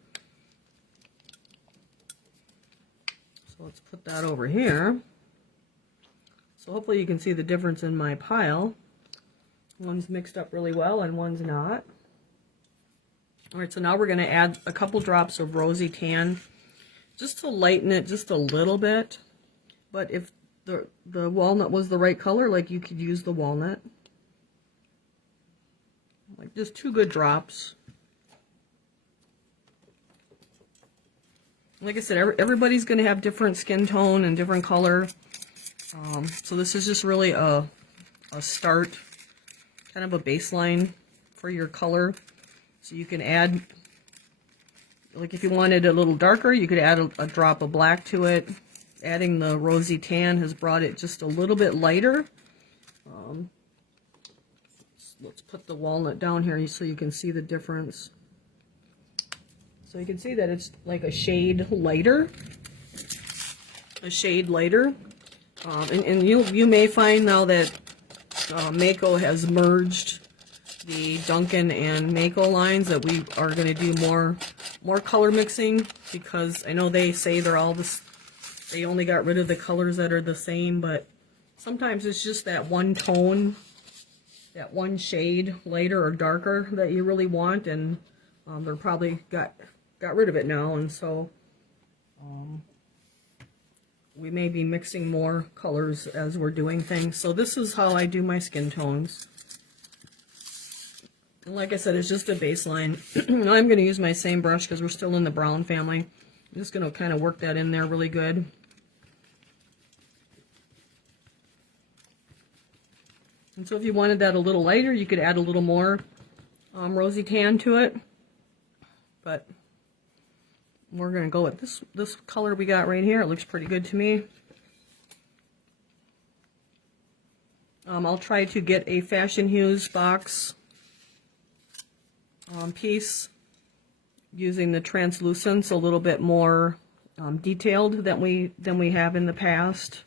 So let's put that over here. So hopefully you can see the difference in my pile. One's mixed up really well and one's not. Alright, so now we're going to add a couple drops of rosy tan just to lighten it just a little bit. But if the walnut was the right color, like, you could use the walnut. Like, just 2 good drops. Like I said, everybody's going to have different skin tone and different color. So this is just really a start, kind of a baseline for your color. So you can add, like if you wanted a little darker, you could add a drop of black to it. Adding the rosy tan has brought it just a little bit lighter. Let's put the walnut down here so you can see the difference. So you can see that it's like a shade lighter. And you may find now that Mako has merged the Duncan and Mako lines, that we are going to do more color mixing, because I know they say they're all this. They only got rid of the colors that are the same, but sometimes it's just that one tone, that one shade lighter or darker that you really want, and they're probably got rid of it now, and so we may be mixing more colors as we're doing things. So this is how I do my skin tones. And like I said, it's just a baseline. I'm going to use my same brush because we're still in the brown family. I'm just going to kind of work that in there really good. And so if you wanted that a little lighter, you could add a little more rosy tan to it. But we're going to go with this color we got right here. It looks pretty good to me. I'll try to get a Fashion Hues box piece using the translucence a little bit more detailed than we have in the past.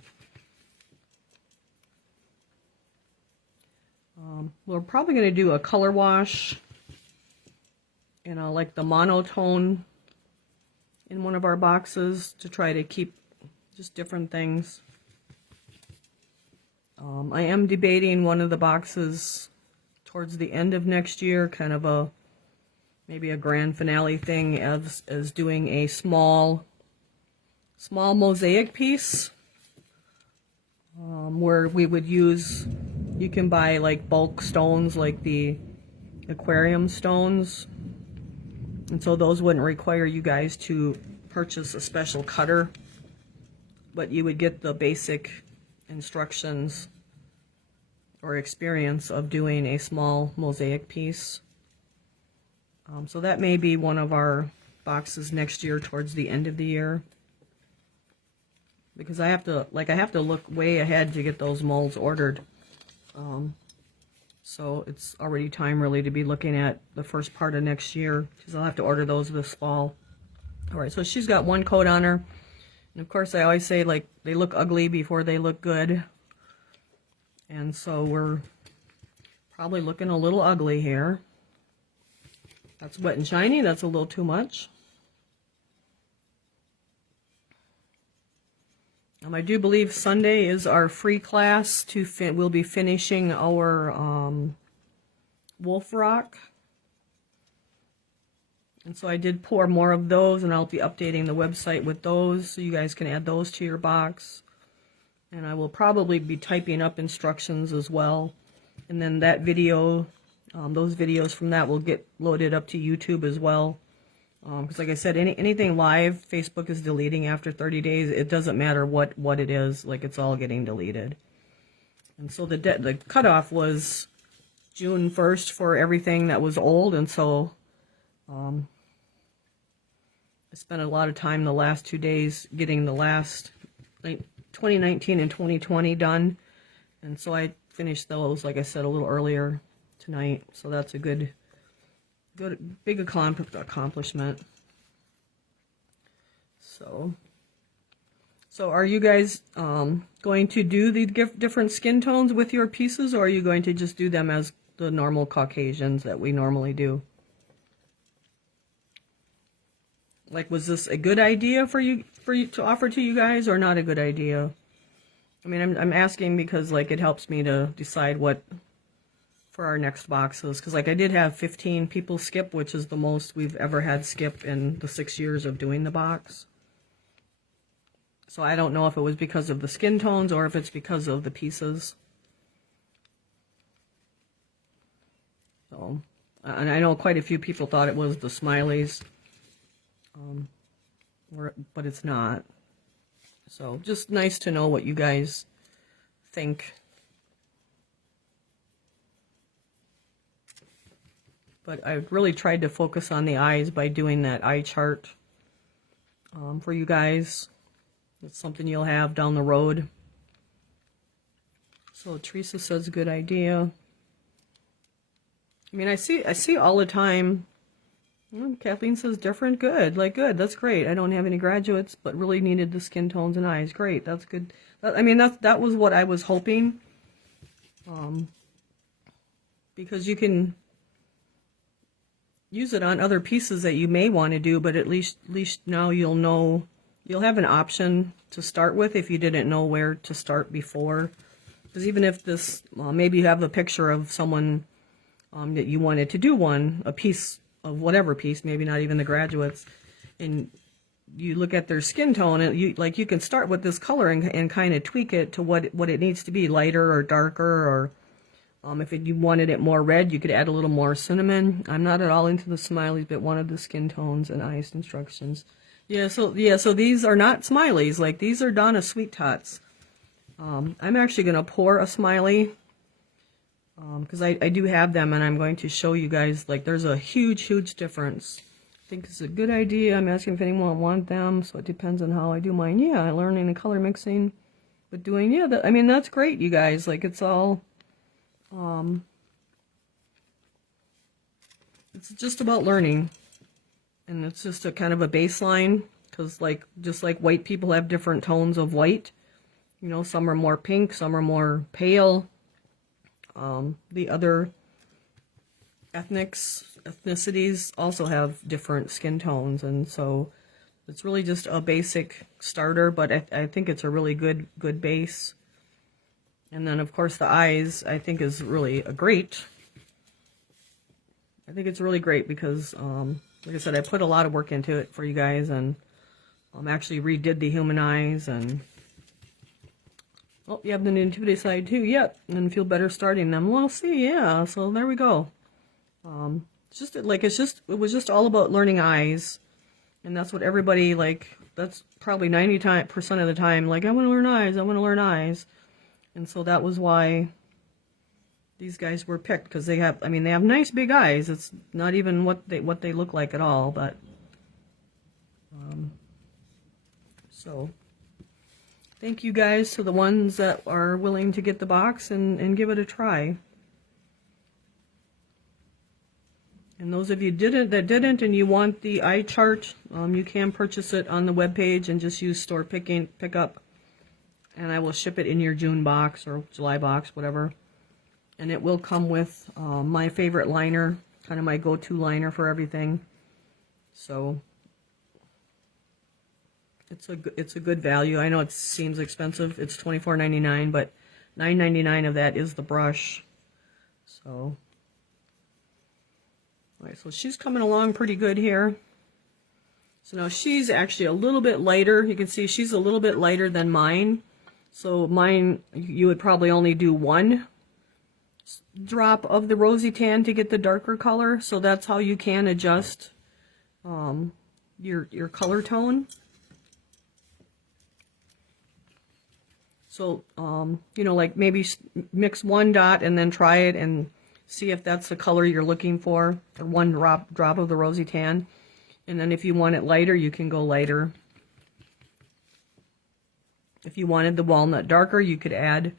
We're probably going to do a color wash, like the monotone in one of our boxes to try to keep just different things. I am debating one of the boxes towards the end of next year, kind of maybe a grand finale thing, as doing a small mosaic piece, where we would use, you can buy like bulk stones like the aquarium stones, and so those wouldn't require you guys to purchase a special cutter, but you would get the basic instructions or experience of doing a small mosaic piece. So that may be one of our boxes next year towards the end of the year, because I have to look way ahead to get those molds ordered. So it's already time really to be looking at the first part of next year, because I'll have to order those this fall. Alright, so she's got one coat on her, and of course I always say, like, they look ugly before they look good, and so we're probably looking a little ugly here. That's wet and shiny, that's a little too much. I do believe Sunday is our free class we'll be finishing our Wolf Rock. And so I did pour more of those, and I'll be updating the website with those, so you guys can add those to your box. And I will probably be typing up instructions as well. And then that video, those videos from that will get loaded up to YouTube as well. Because like I said, anything live, Facebook is deleting after 30 days. It doesn't matter what it is, like, it's all getting deleted. And so the cutoff was June 1st for everything that was old, and so I spent a lot of time the last 2 days getting the last 2019 and 2020 done, and so I finished those, like I said, a little earlier tonight. So that's a good big accomplishment. So So are you guys going to do the different skin tones with your pieces, or are you going to just do them as the normal Caucasians that we normally do? Like, was this a good idea for you to offer to you guys, or not a good idea? I mean, I'm asking because, like, it helps me to decide what for our next boxes, because, like, I did have 15 people skip, which is the most we've ever had skip in the 6 years of doing the box. So I don't know if it was because of the skin tones or if it's because of the pieces. So, and I know quite a few people thought it was the smileys, but it's not. So just nice to know what you guys think. But I really tried to focus on the eyes by doing that eye chart for you guys. It's something you'll have down the road. So Teresa says good idea. I mean, I see all the time. Kathleen says different, good, like good, that's great. I don't have any graduates, but really needed the skin tones and eyes. Great, that's good. I mean, that was what I was hoping. Because you can use it on other pieces that you may want to do, but at least now you'll know, you'll have an option to start with if you didn't know where to start before. Because even if this, maybe you have a picture of someone that you wanted to do a piece of whatever piece, maybe not even the graduates, and you look at their skin tone, and you can start with this color and kind of tweak it to what it needs to be, lighter or darker, or if you wanted it more red, you could add a little more cinnamon. I'm not at all into the smileys, but wanted the skin tones and eyes instructions. So these are not smileys, like these are Donna Sweet Tots. I'm actually going to pour a smiley, because I do have them, and I'm going to show you guys, like, there's a huge difference. I think it's a good idea. I'm asking if anyone want them, so it depends on how I do mine. Yeah, learning the color mixing, but doing, I mean, that's great, you guys. Like, it's all, it's just about learning, and it's just a kind of a baseline, because, like, just like white people have different tones of white, you know, some are more pink, some are more pale. The other ethnicities also have different skin tones, and so it's really just a basic starter, but I think it's a really good base. And then, of course, the eyes, I think, is really great. I think it's really great because, like I said, I put a lot of work into it for you guys, and actually redid the human eyes, and oh, you have the nativity side too. Yep, and feel better starting them. Well, see, yeah. So there we go. It was just all about learning eyes, and that's what everybody, like, that's probably 90% of the time. Like, I want to learn eyes. I want to learn eyes, and so that was why these guys were picked, because they have, I mean, they have nice big eyes. It's not even what they look like at all, but so. Thank you guys to the ones that are willing to get the box and give it a try. And those of you that didn't and you want the eye chart, you can purchase it on the webpage and just use store pickup. And I will ship it in your June box or July box, whatever. And it will come with my favorite liner, kind of my go-to liner for everything. So it's a good value. I know it seems expensive. It's $24.99, but $9.99 of that is the brush. So, all right, so she's coming along pretty good here. So now she's actually a little bit lighter. You can see she's a little bit lighter than mine. So mine, you would probably only do 1 drop of the rosy tan to get the darker color. So that's how you can adjust your color tone. So, you know, like maybe mix 1 dot and then try it and see if that's the color you're looking for, or 1 drop of the rosy tan. And then if you want it lighter, you can go lighter. If you wanted the walnut darker, you could add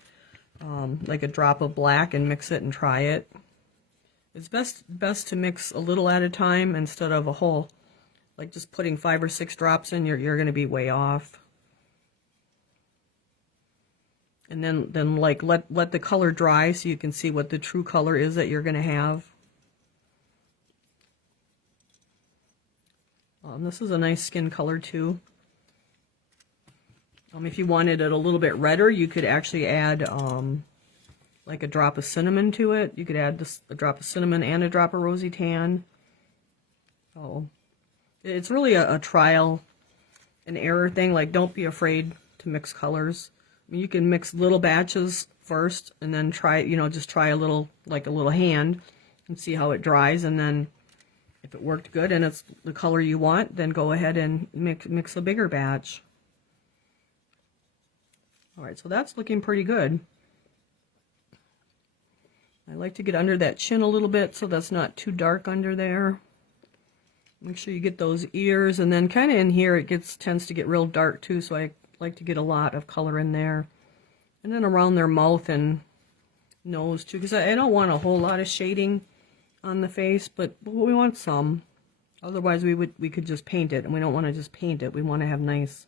like a drop of black and mix it and try it. It's best to mix a little at a time instead of a whole. Like just putting 5 or 6 drops in, you're going to be way off. And then like let the color dry so you can see what the true color is that you're going to have. This is a nice skin color too. If you wanted it a little bit redder, you could actually add like a drop of cinnamon to it. You could add a drop of cinnamon and a drop of rosy tan. Oh, it's really a trial and error thing. Like, don't be afraid to mix colors. I mean, you can mix little batches first and then try, just try a little, like a little hand, and see how it dries. And then if it worked good and it's the color you want, then go ahead and mix a bigger batch. All right, so that's looking pretty good. I like to get under that chin a little bit so that's not too dark under there. Make sure you get those ears, and then kind of in here it tends to get real dark too, so I like to get a lot of color in there. And then around their mouth and nose too, because I don't want a whole lot of shading on the face, but we want some. Otherwise we could just paint it, and we don't want to just paint it. We want to have nice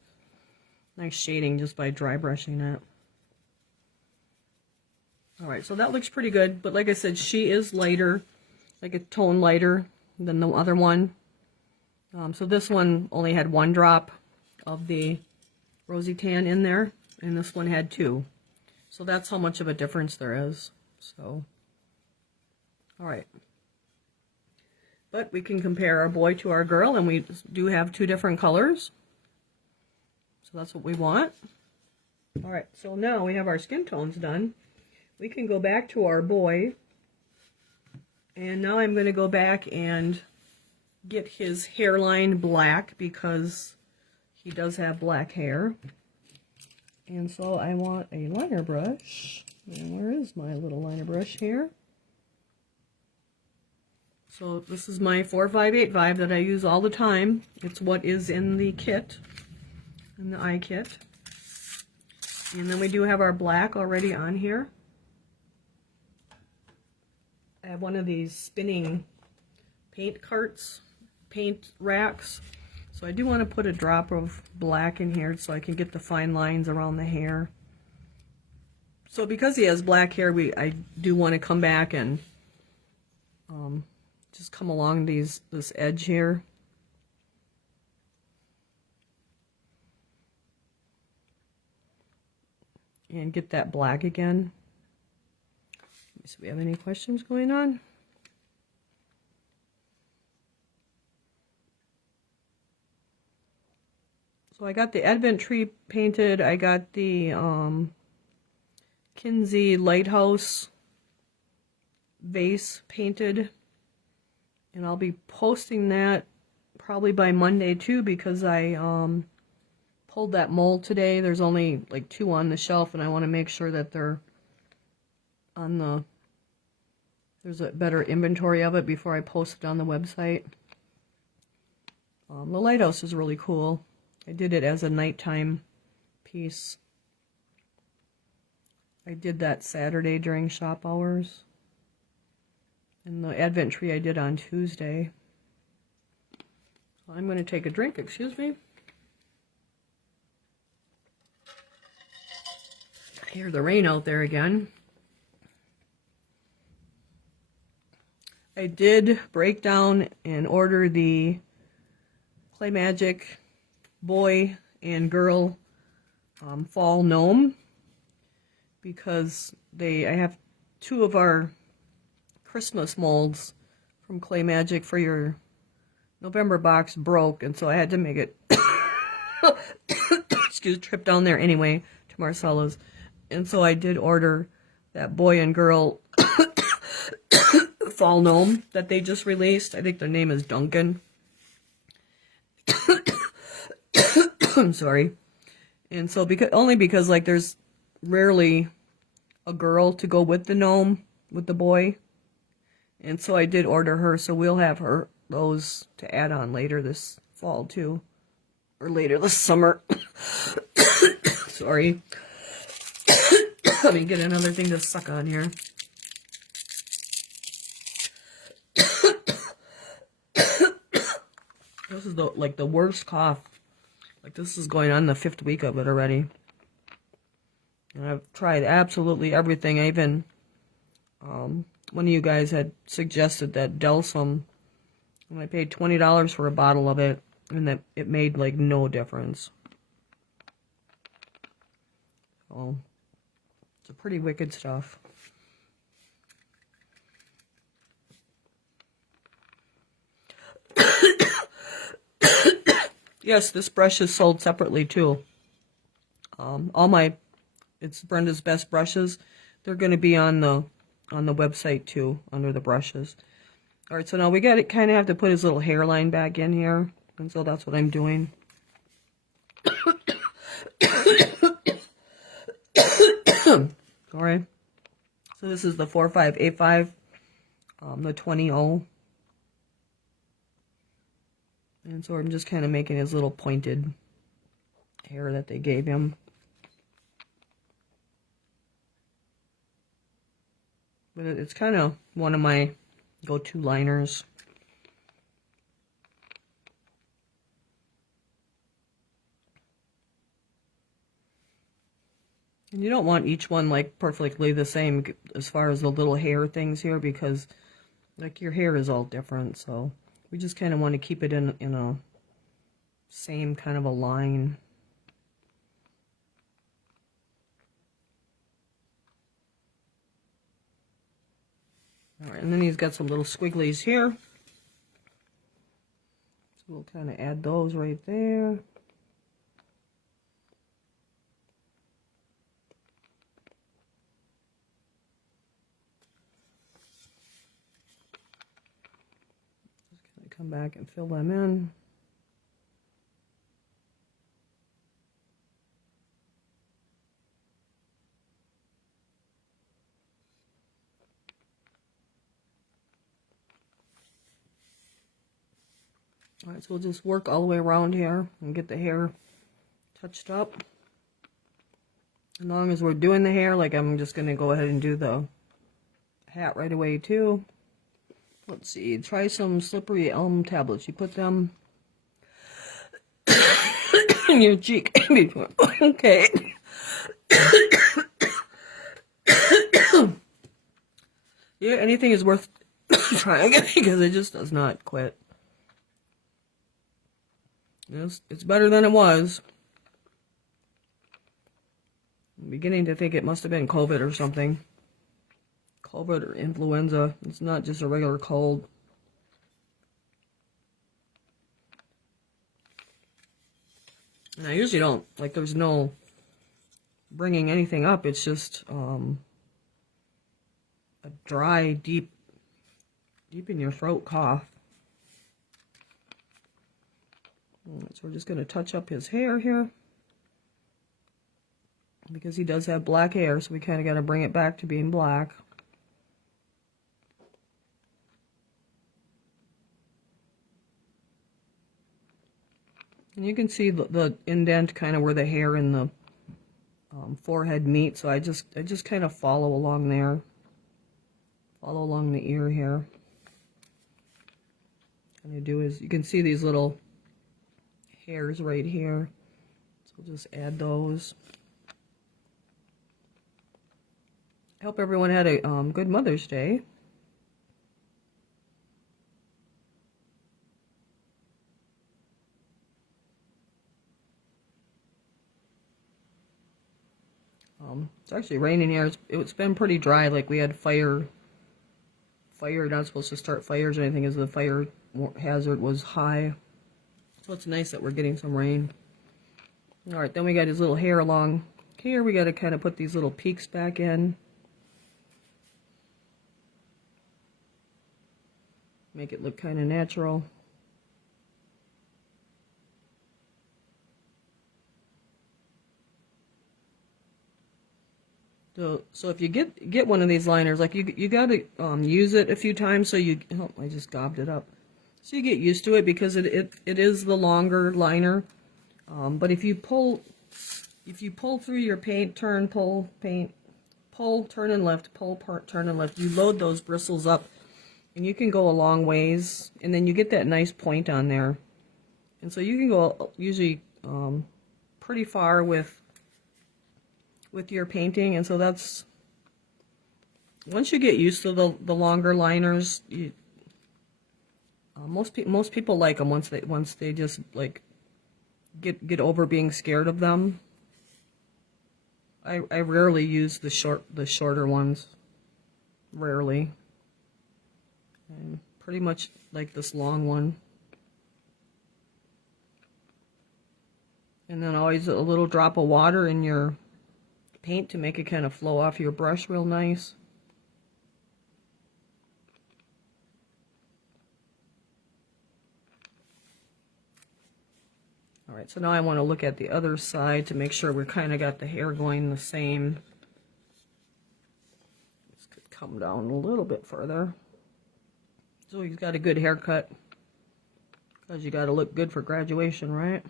shading just by dry brushing it. Alright, so that looks pretty good, but like I said, she is lighter, like a tone lighter than the other one. So this one only had 1 drop of the rosy tan in there, and this one had 2. So that's how much of a difference there is. So, alright. But we can compare our boy to our girl, and we do have 2 different colors. So that's what we want. Alright, so now we have our skin tones done. We can go back to our boy, and now I'm going to go back and get his hairline black because he does have black hair. And so I want a liner brush. And where is my little liner brush here? So this is my 4585 that I use all the time. It's what is in the kit, in the eye kit. And then we do have our black already on here. I have one of these spinning paint carts, paint racks. So I do want to put a drop of black in here so I can get the fine lines around the hair. So because he has black hair, I do want to come back and just come along this edge here. And get that black again. So we have any questions going on? So I got the Advent tree painted. I got the Kinsey Lighthouse vase painted. And I'll be posting that probably by Monday too, because I pulled that mold today. There's only like 2 on the shelf, and I want to make sure that they're on there's a better inventory of it before I post it on the website. The lighthouse is really cool. I did it as a nighttime piece. I did that Saturday during shop hours. And the Advent tree I did on Tuesday. I'm going to take a drink, excuse me. I hear the rain out there again. I did break down and order the Clay Magic boy and girl fall gnome, because I have 2 of our Christmas molds from Clay Magic for your November box broke, and so I had to make it trip down there anyway to Marcella's, and so I did order that boy and girl fall gnome that they just released. I think their name is Duncan. I'm sorry. And so only because like there's rarely a girl to go with the gnome, with the boy. And so I did order her, so we'll have those to add on later this fall too. Or later this summer. Sorry. Let me get another thing to suck on here. This is the worst cough. Like, this is going on the 5th week of it already. And I've tried absolutely everything. I even, one of you guys had suggested that Delsum, and I paid $20 for a bottle of it, and that it made like no difference. So, it's a pretty wicked stuff. Yes, this brush is sold separately too. It's Brenda's Best Brushes. They're going to be on the website too, under the brushes. All right, so now we got to kind of have to put his little hairline back in here, and so that's what I'm doing. All right. So this is the 4585, the 20-0. And so I'm just kind of making his little pointed hair that they gave him. But it's kind of one of my go-to liners. And you don't want each one like perfectly the same as far as the little hair things here, because like your hair is all different, so we just kind of want to keep it in a same kind of a line. All right, and then he's got some little squigglies here. So we'll kind of add those right there. Just gonna come back and fill them in. All right, so we'll just work all the way around here and get the hair touched up. As long as we're doing the hair, like I'm just going to go ahead and do the hat right away too. Let's see, try some slippery elm tablets. You put them in your cheek. Okay. Yeah, anything is worth trying because it just does not quit. It's better than it was. I'm beginning to think it must have been COVID or something. COVID or influenza. It's not just a regular cold. And I usually don't, like, there's no bringing anything up. It's just a dry, deep in your throat cough. So we're just going to touch up his hair here, because he does have black hair, so we kind of got to bring it back to being black. And you can see the indent kind of where the hair and the forehead meet, so I just kind of follow along there, follow along the ear here. What I do is, you can see these little hairs right here, so we'll just add those. I hope everyone had a good Mother's Day. It's actually raining here. It's been pretty dry. Like, we had fire. You're not supposed to start fires or anything, as the fire hazard was high. So it's nice that we're getting some rain. Alright, then we got his little hair along here. We got to kind of put these little peaks back in. Make it look kind of natural. So if you get one of these liners, like you got to use it a few times, so you, oh, I just gobbed it up. So you get used to it, because it is the longer liner. But if you pull through your paint, turn, pull, paint, pull, turn and lift, pull, turn and lift, you load those bristles up, and you can go a long ways, and then you get that nice point on there. And so you can go usually pretty far with with your painting. And so that's, once you get used to the longer liners, most people like them once they just like get over being scared of them. I rarely use the shorter ones. Rarely. I pretty much like this long one. And then always a little drop of water in your paint to make it kind of flow off your brush real nice. Alright, so now I want to look at the other side to make sure we're kind of got the hair going the same. This could come down a little bit further. So he's got a good haircut. Because you got to look good for graduation, right?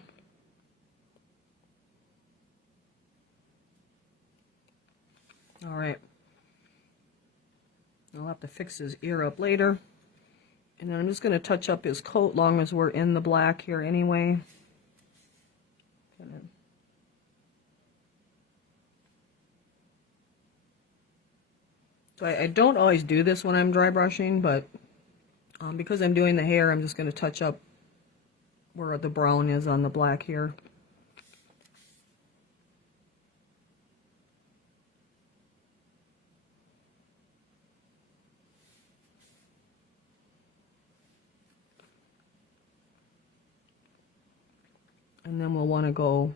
Alright. I'll have to fix his ear up later. And then I'm just going to touch up his coat long as we're in the black here anyway. So I don't always do this when I'm dry brushing, but because I'm doing the hair, I'm just going to touch up where the brown is on the black here. And then we'll want to go,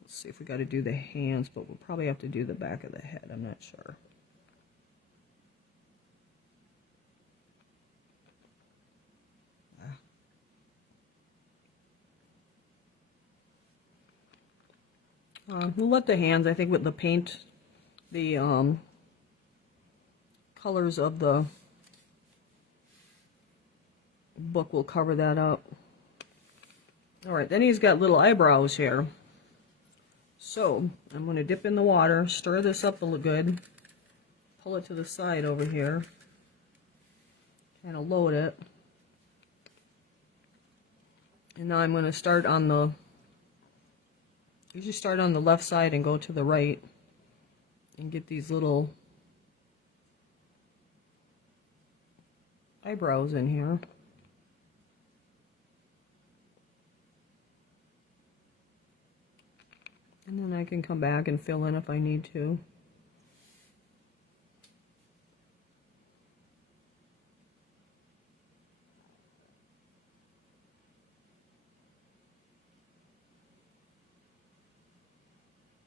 let's see if we got to do the hands, but we'll probably have to do the back of the head, I'm not sure. We'll let the hands, I think with the paint, the colors of the book will cover that up. Alright, then he's got little eyebrows here. So, I'm going to dip in the water, stir this up a little good, pull it to the side over here, kind of load it. And now I'm going to start on the, usually start on the left side and go to the right and get these little eyebrows in here. And then I can come back and fill in if I need to.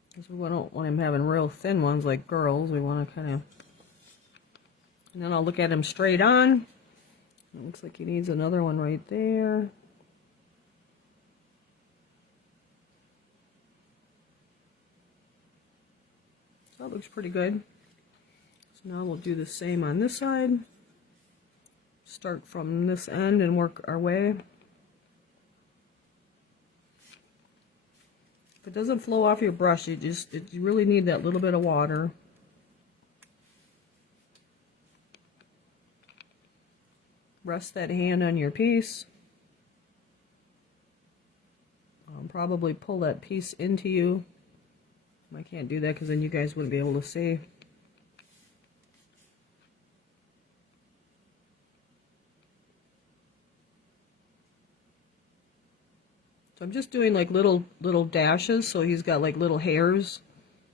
Because we don't want him having real thin ones like girls. We want to kind of... And then I'll look at him straight on. It looks like he needs another one right there. So that looks pretty good. So now we'll do the same on this side. Start from this end and work our way. If it doesn't flow off your brush, you really need that little bit of water. Rest that hand on your piece. Probably pull that piece into you. I can't do that because then you guys wouldn't be able to see. So I'm just doing like little dashes, so he's got like little hairs.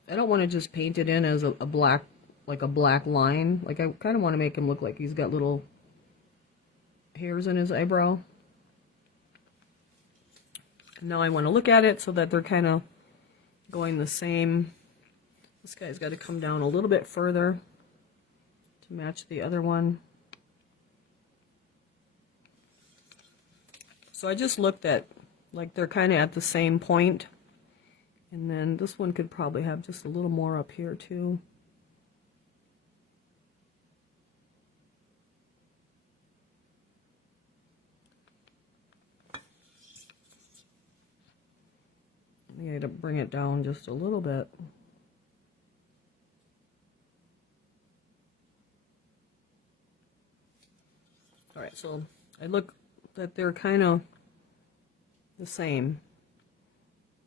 I don't want to just paint it in as a black, like a black line. Like I kind of want to make him look like he's got little hairs in his eyebrow. And now I want to look at it so that they're kind of going the same. This guy's got to come down a little bit further to match the other one. So I just looked at, like they're kind of at the same point. And then this one could probably have just a little more up here too. I got to bring it down just a little bit. Alright, so I look that they're kind of the same.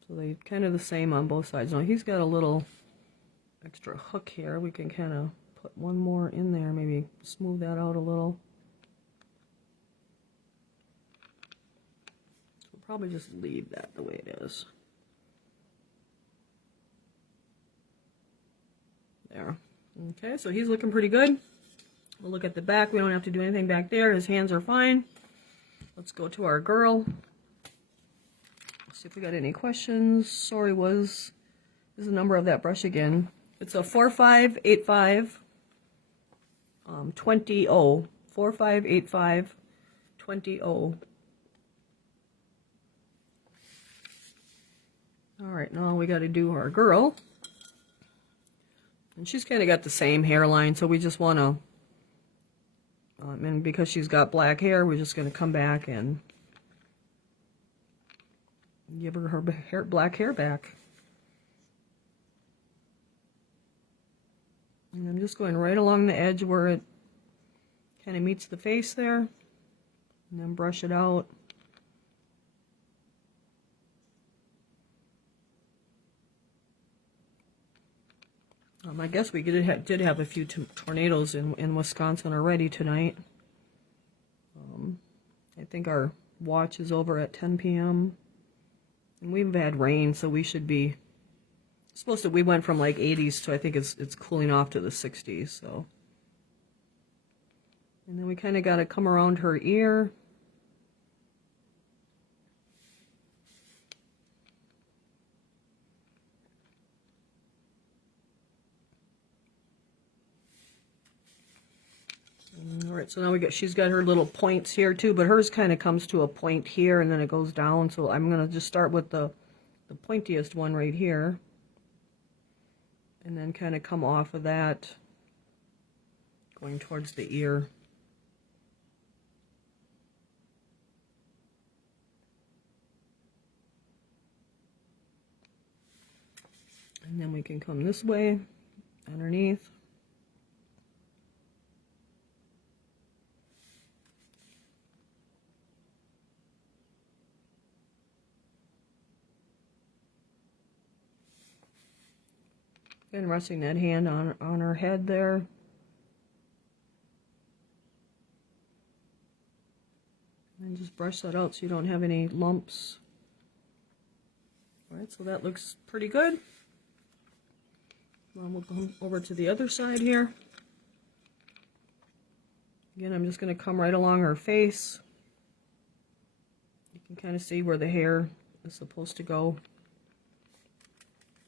So they kind of the same on both sides. Now he's got a little extra hook here. We can kind of put one more in there, maybe smooth that out a little. We'll probably just leave that the way it is. There. Okay, so he's looking pretty good. We'll look at the back. We don't have to do anything back there. His hands are fine. Let's go to our girl. Let's see if we got any questions. Sorry, this is the number of that brush again. It's a 4585 20 O. 4585 20 O. Alright, now we got to do our girl. And she's kind of got the same hairline, so we just want to, and because she's got black hair, we're just going to come back and give her her black hair back. And I'm just going right along the edge where it kind of meets the face there, and then brush it out. I guess we did have a few tornadoes in Wisconsin already tonight. I think our watch is over at 10 p.m. And we've had rain, so we should be supposed to. We went from like 80s to I think it's cooling off to the 60s. So, and then we kind of got to come around her ear. Alright, so now she's got her little points here too, but hers kind of comes to a point here and then it goes down, so I'm going to just start with the pointiest one right here. And then kind of come off of that, going towards the ear. And then we can come this way, underneath. And resting that hand on her head there. And just brush that out so you don't have any lumps. Alright, so that looks pretty good. Well, we'll go over to the other side here. Again, I'm just going to come right along her face. You can kind of see where the hair is supposed to go.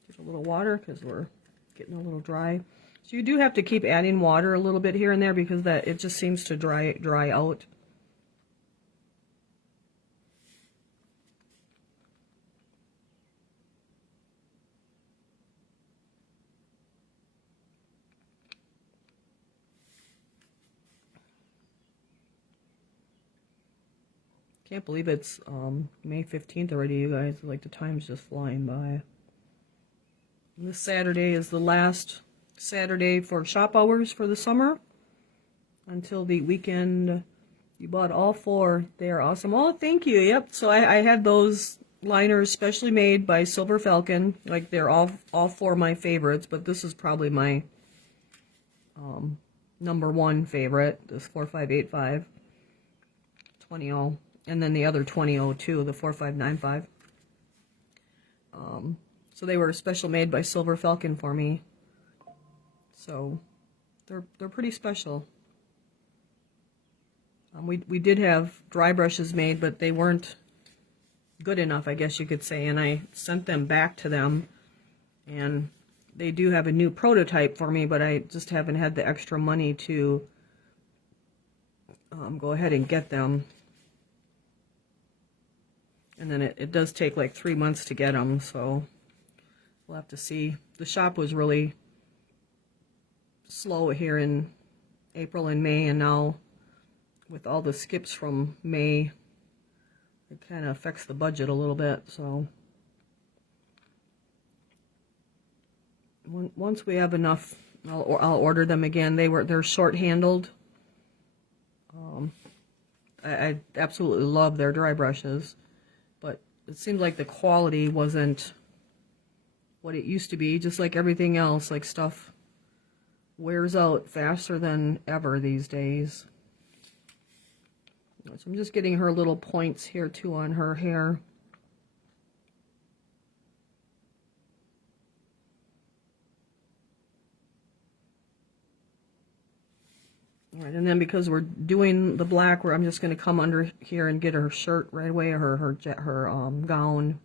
Get a little water because we're getting a little dry. So you do have to keep adding water a little bit here and there because it just seems to dry out. Can't believe it's May 15th already, you guys. Like, the time's just flying by. This Saturday is the last Saturday for shop hours for the summer. Until the weekend. You bought all 4. They are awesome. Oh, thank you. Yep. So I had those liners specially made by Silver Falcon. Like, they're all 4 my favorites, but this is probably my number 1 favorite. This 4585 20-0. And then the other 20-0 too, the 4595. So they were special made by Silver Falcon for me. So they're pretty special. We did have dry brushes made, but they weren't good enough, I guess you could say. And I sent them back to them. And they do have a new prototype for me, but I just haven't had the extra money to go ahead and get them. And then it does take like 3 months to get them, so we'll have to see. The shop was really slow here in April and May, and now with all the skips from May, it kind of affects the budget a little bit. So once we have enough, I'll order them again. They're short-handled. I absolutely love their dry brushes. But it seemed like the quality wasn't what it used to be, just like everything else, like stuff wears out faster than ever these days. So I'm just getting her little points here too on her hair. All right, and then because we're doing the black, I'm just going to come under here and get her shirt right away, her gown.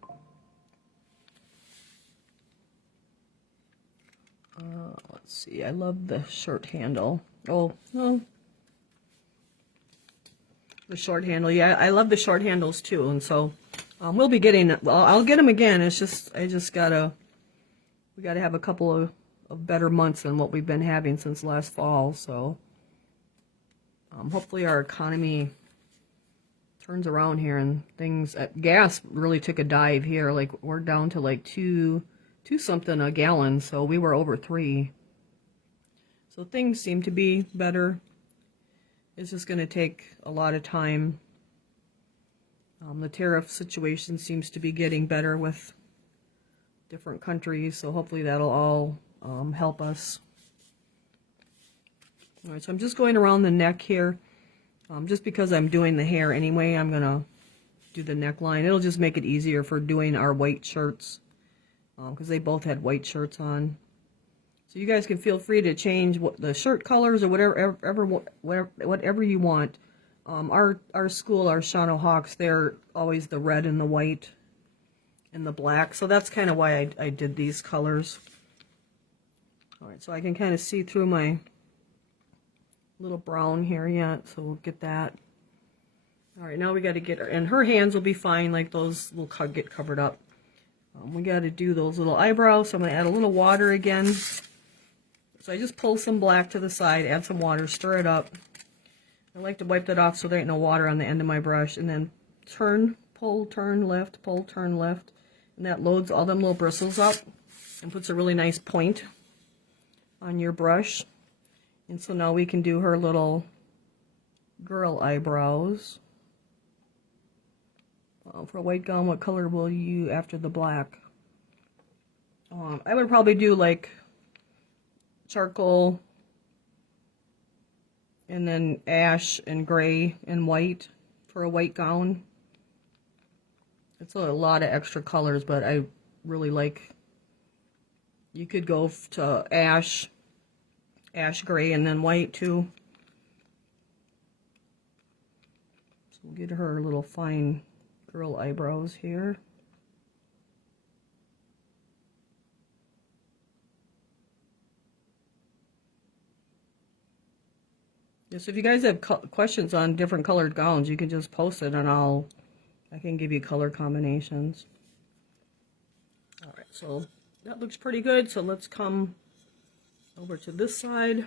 Let's see, I love the shirt handle. Oh, no. The short handle, yeah, I love the short handles too, and so we'll be getting, well, I'll get them again. It's just, we gotta have a couple of better months than what we've been having since last fall, so hopefully our economy turns around here and things, gas really took a dive here, like we're down to like two something a gallon, so we were over 3. So things seem to be better. It's just going to take a lot of time. The tariff situation seems to be getting better with different countries, so hopefully that'll all help us. All right, so I'm just going around the neck here. Just because I'm doing the hair anyway, I'm going to do the neckline. It'll just make it easier for doing our white shirts, because they both had white shirts on. So you guys can feel free to change the shirt colors or whatever you want. Our school, our Shawano Hawks, they're always the red and the white and the black. So that's kind of why I did these colors. All right, so I can kind of see through my little brown here yet, so we'll get that. All right, now we got to get her, and her hands will be fine, like those will get covered up. We got to do those little eyebrows, so I'm going to add a little water again. So I just pull some black to the side, add some water, stir it up. I like to wipe that off so there ain't no water on the end of my brush, and then turn, pull, turn, lift, pull, turn, lift, and that loads all them little bristles up and puts a really nice point on your brush. And so now we can do her little girl eyebrows. For a white gown, what color will you after the black? I would probably do like charcoal and then ash and gray and white for a white gown. It's a lot of extra colors, but I really like, you could go to ash gray and then white too. So we'll get her little fine girl eyebrows here. So if you guys have questions on different colored gowns, you can just post it and I can give you color combinations. All right, so that looks pretty good. So let's come over to this side.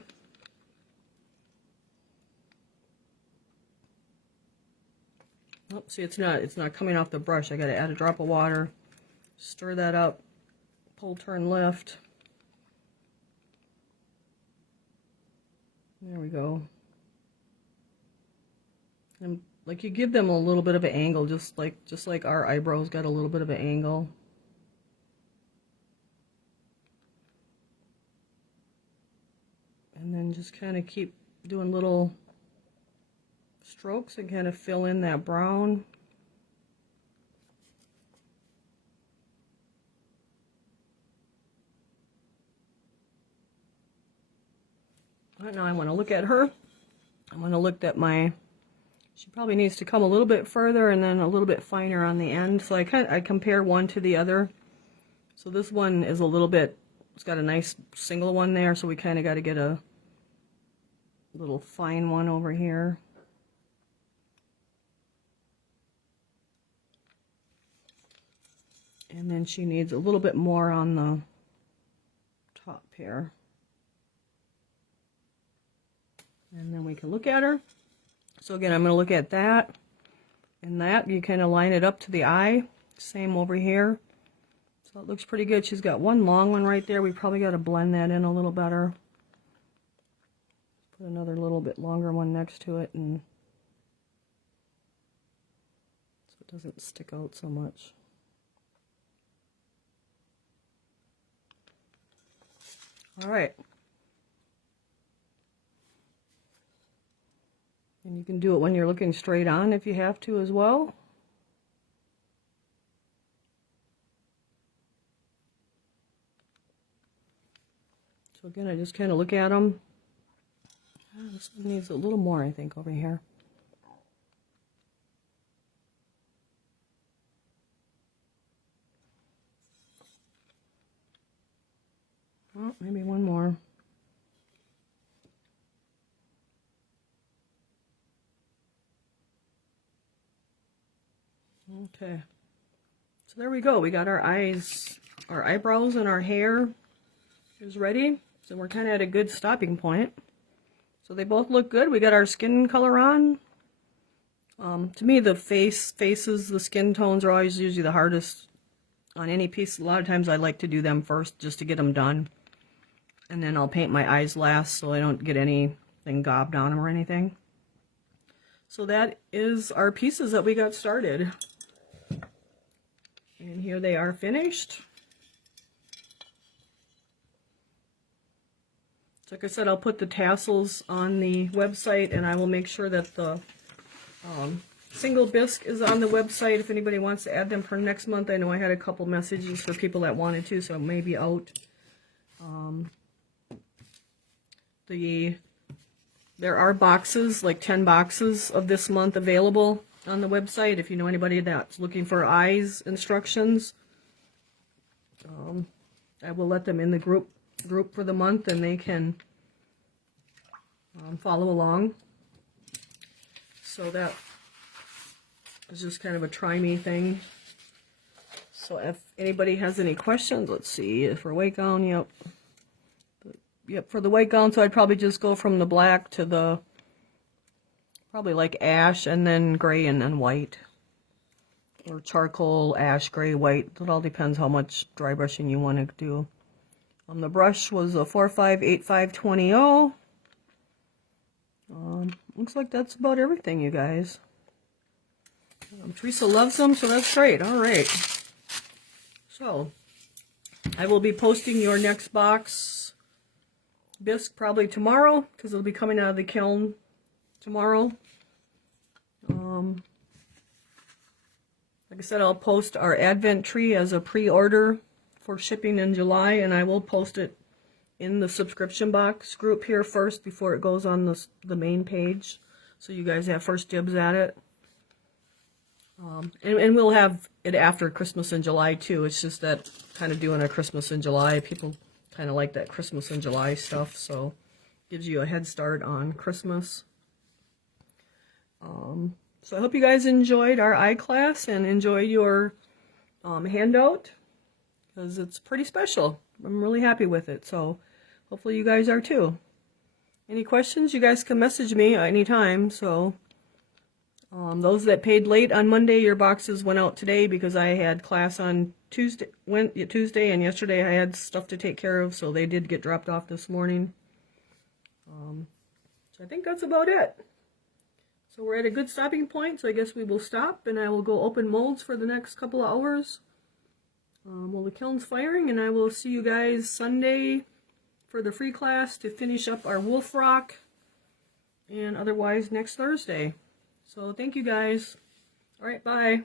Oh, see, it's not coming off the brush. I got to add a drop of water, stir that up, pull, turn, lift. There we go. And like you give them a little bit of an angle, just like our eyebrows got a little bit of an angle. And then just kind of keep doing little strokes and kind of fill in that brown. Right now I want to look at her. I want to look at she probably needs to come a little bit further and then a little bit finer on the end. So I compare one to the other. So this one is a little bit, it's got a nice single one there, so we kind of got to get a little fine one over here. And then she needs a little bit more on the top here. And then we can look at her. So again, I'm going to look at that and that. You kind of line it up to the eye. Same over here. So it looks pretty good. She's got one long one right there. We probably got to blend that in a little better. Put another little bit longer one next to it, and so it doesn't stick out so much. All right. And you can do it when you're looking straight on if you have to as well. So again, I just kind of look at them. This one needs a little more, I think, over here. Oh, maybe one more. Okay. So there we go. We got our eyes, our eyebrows, and our hair is ready. So we're kind of at a good stopping point. So they both look good. We got our skin color on. To me, the faces, the skin tones are always usually the hardest on any piece. A lot of times I like to do them first just to get them done. And then I'll paint my eyes last so I don't get anything gobbed on them or anything. So that is our pieces that we got started. And here they are finished. So like I said, I'll put the tassels on the website, and I will make sure that the single bisque is on the website if anybody wants to add them for next month. I know I had a couple messages for people that wanted to, so it may be out. There are boxes, like 10 boxes of this month available on the website if you know anybody that's looking for eyes instructions. I will let them in the group for the month, and they can follow along. So that is just kind of a try me thing. So if anybody has any questions, let's see, for white gown, yep, for the white gown, so I'd probably just go from the black to the probably like ash, and then gray, and then white, or charcoal, ash, gray, white. It all depends how much dry brushing you want to do. The brush was a 458520. Looks like that's about everything, you guys. Teresa loves them, so that's great. All right. So, I will be posting your next box bisque probably tomorrow, because it'll be coming out of the kiln tomorrow. Like I said, I'll post our Advent tree as a pre-order for shipping in July, and I will post it in the subscription box group here first before it goes on the main page, so you guys have first dibs at it. And we'll have it after Christmas in July too. It's just that kind of doing a Christmas in July, people kind of like that Christmas in July stuff, so gives you a head start on Christmas. So I hope you guys enjoyed our eye class and enjoyed your handout, because it's pretty special. I'm really happy with it, so hopefully you guys are too. Any questions, you guys can message me anytime. So those that paid late on Monday, your boxes went out today because I had class on Tuesday, and yesterday I had stuff to take care of, so they did get dropped off this morning. So I think that's about it. So we're at a good stopping point, so I guess we will stop, and I will go open molds for the next couple of hours. Well, the kiln's firing, and I will see you guys Sunday for the free class to finish up our wolf rock, and otherwise next Thursday. So thank you guys. All right, bye.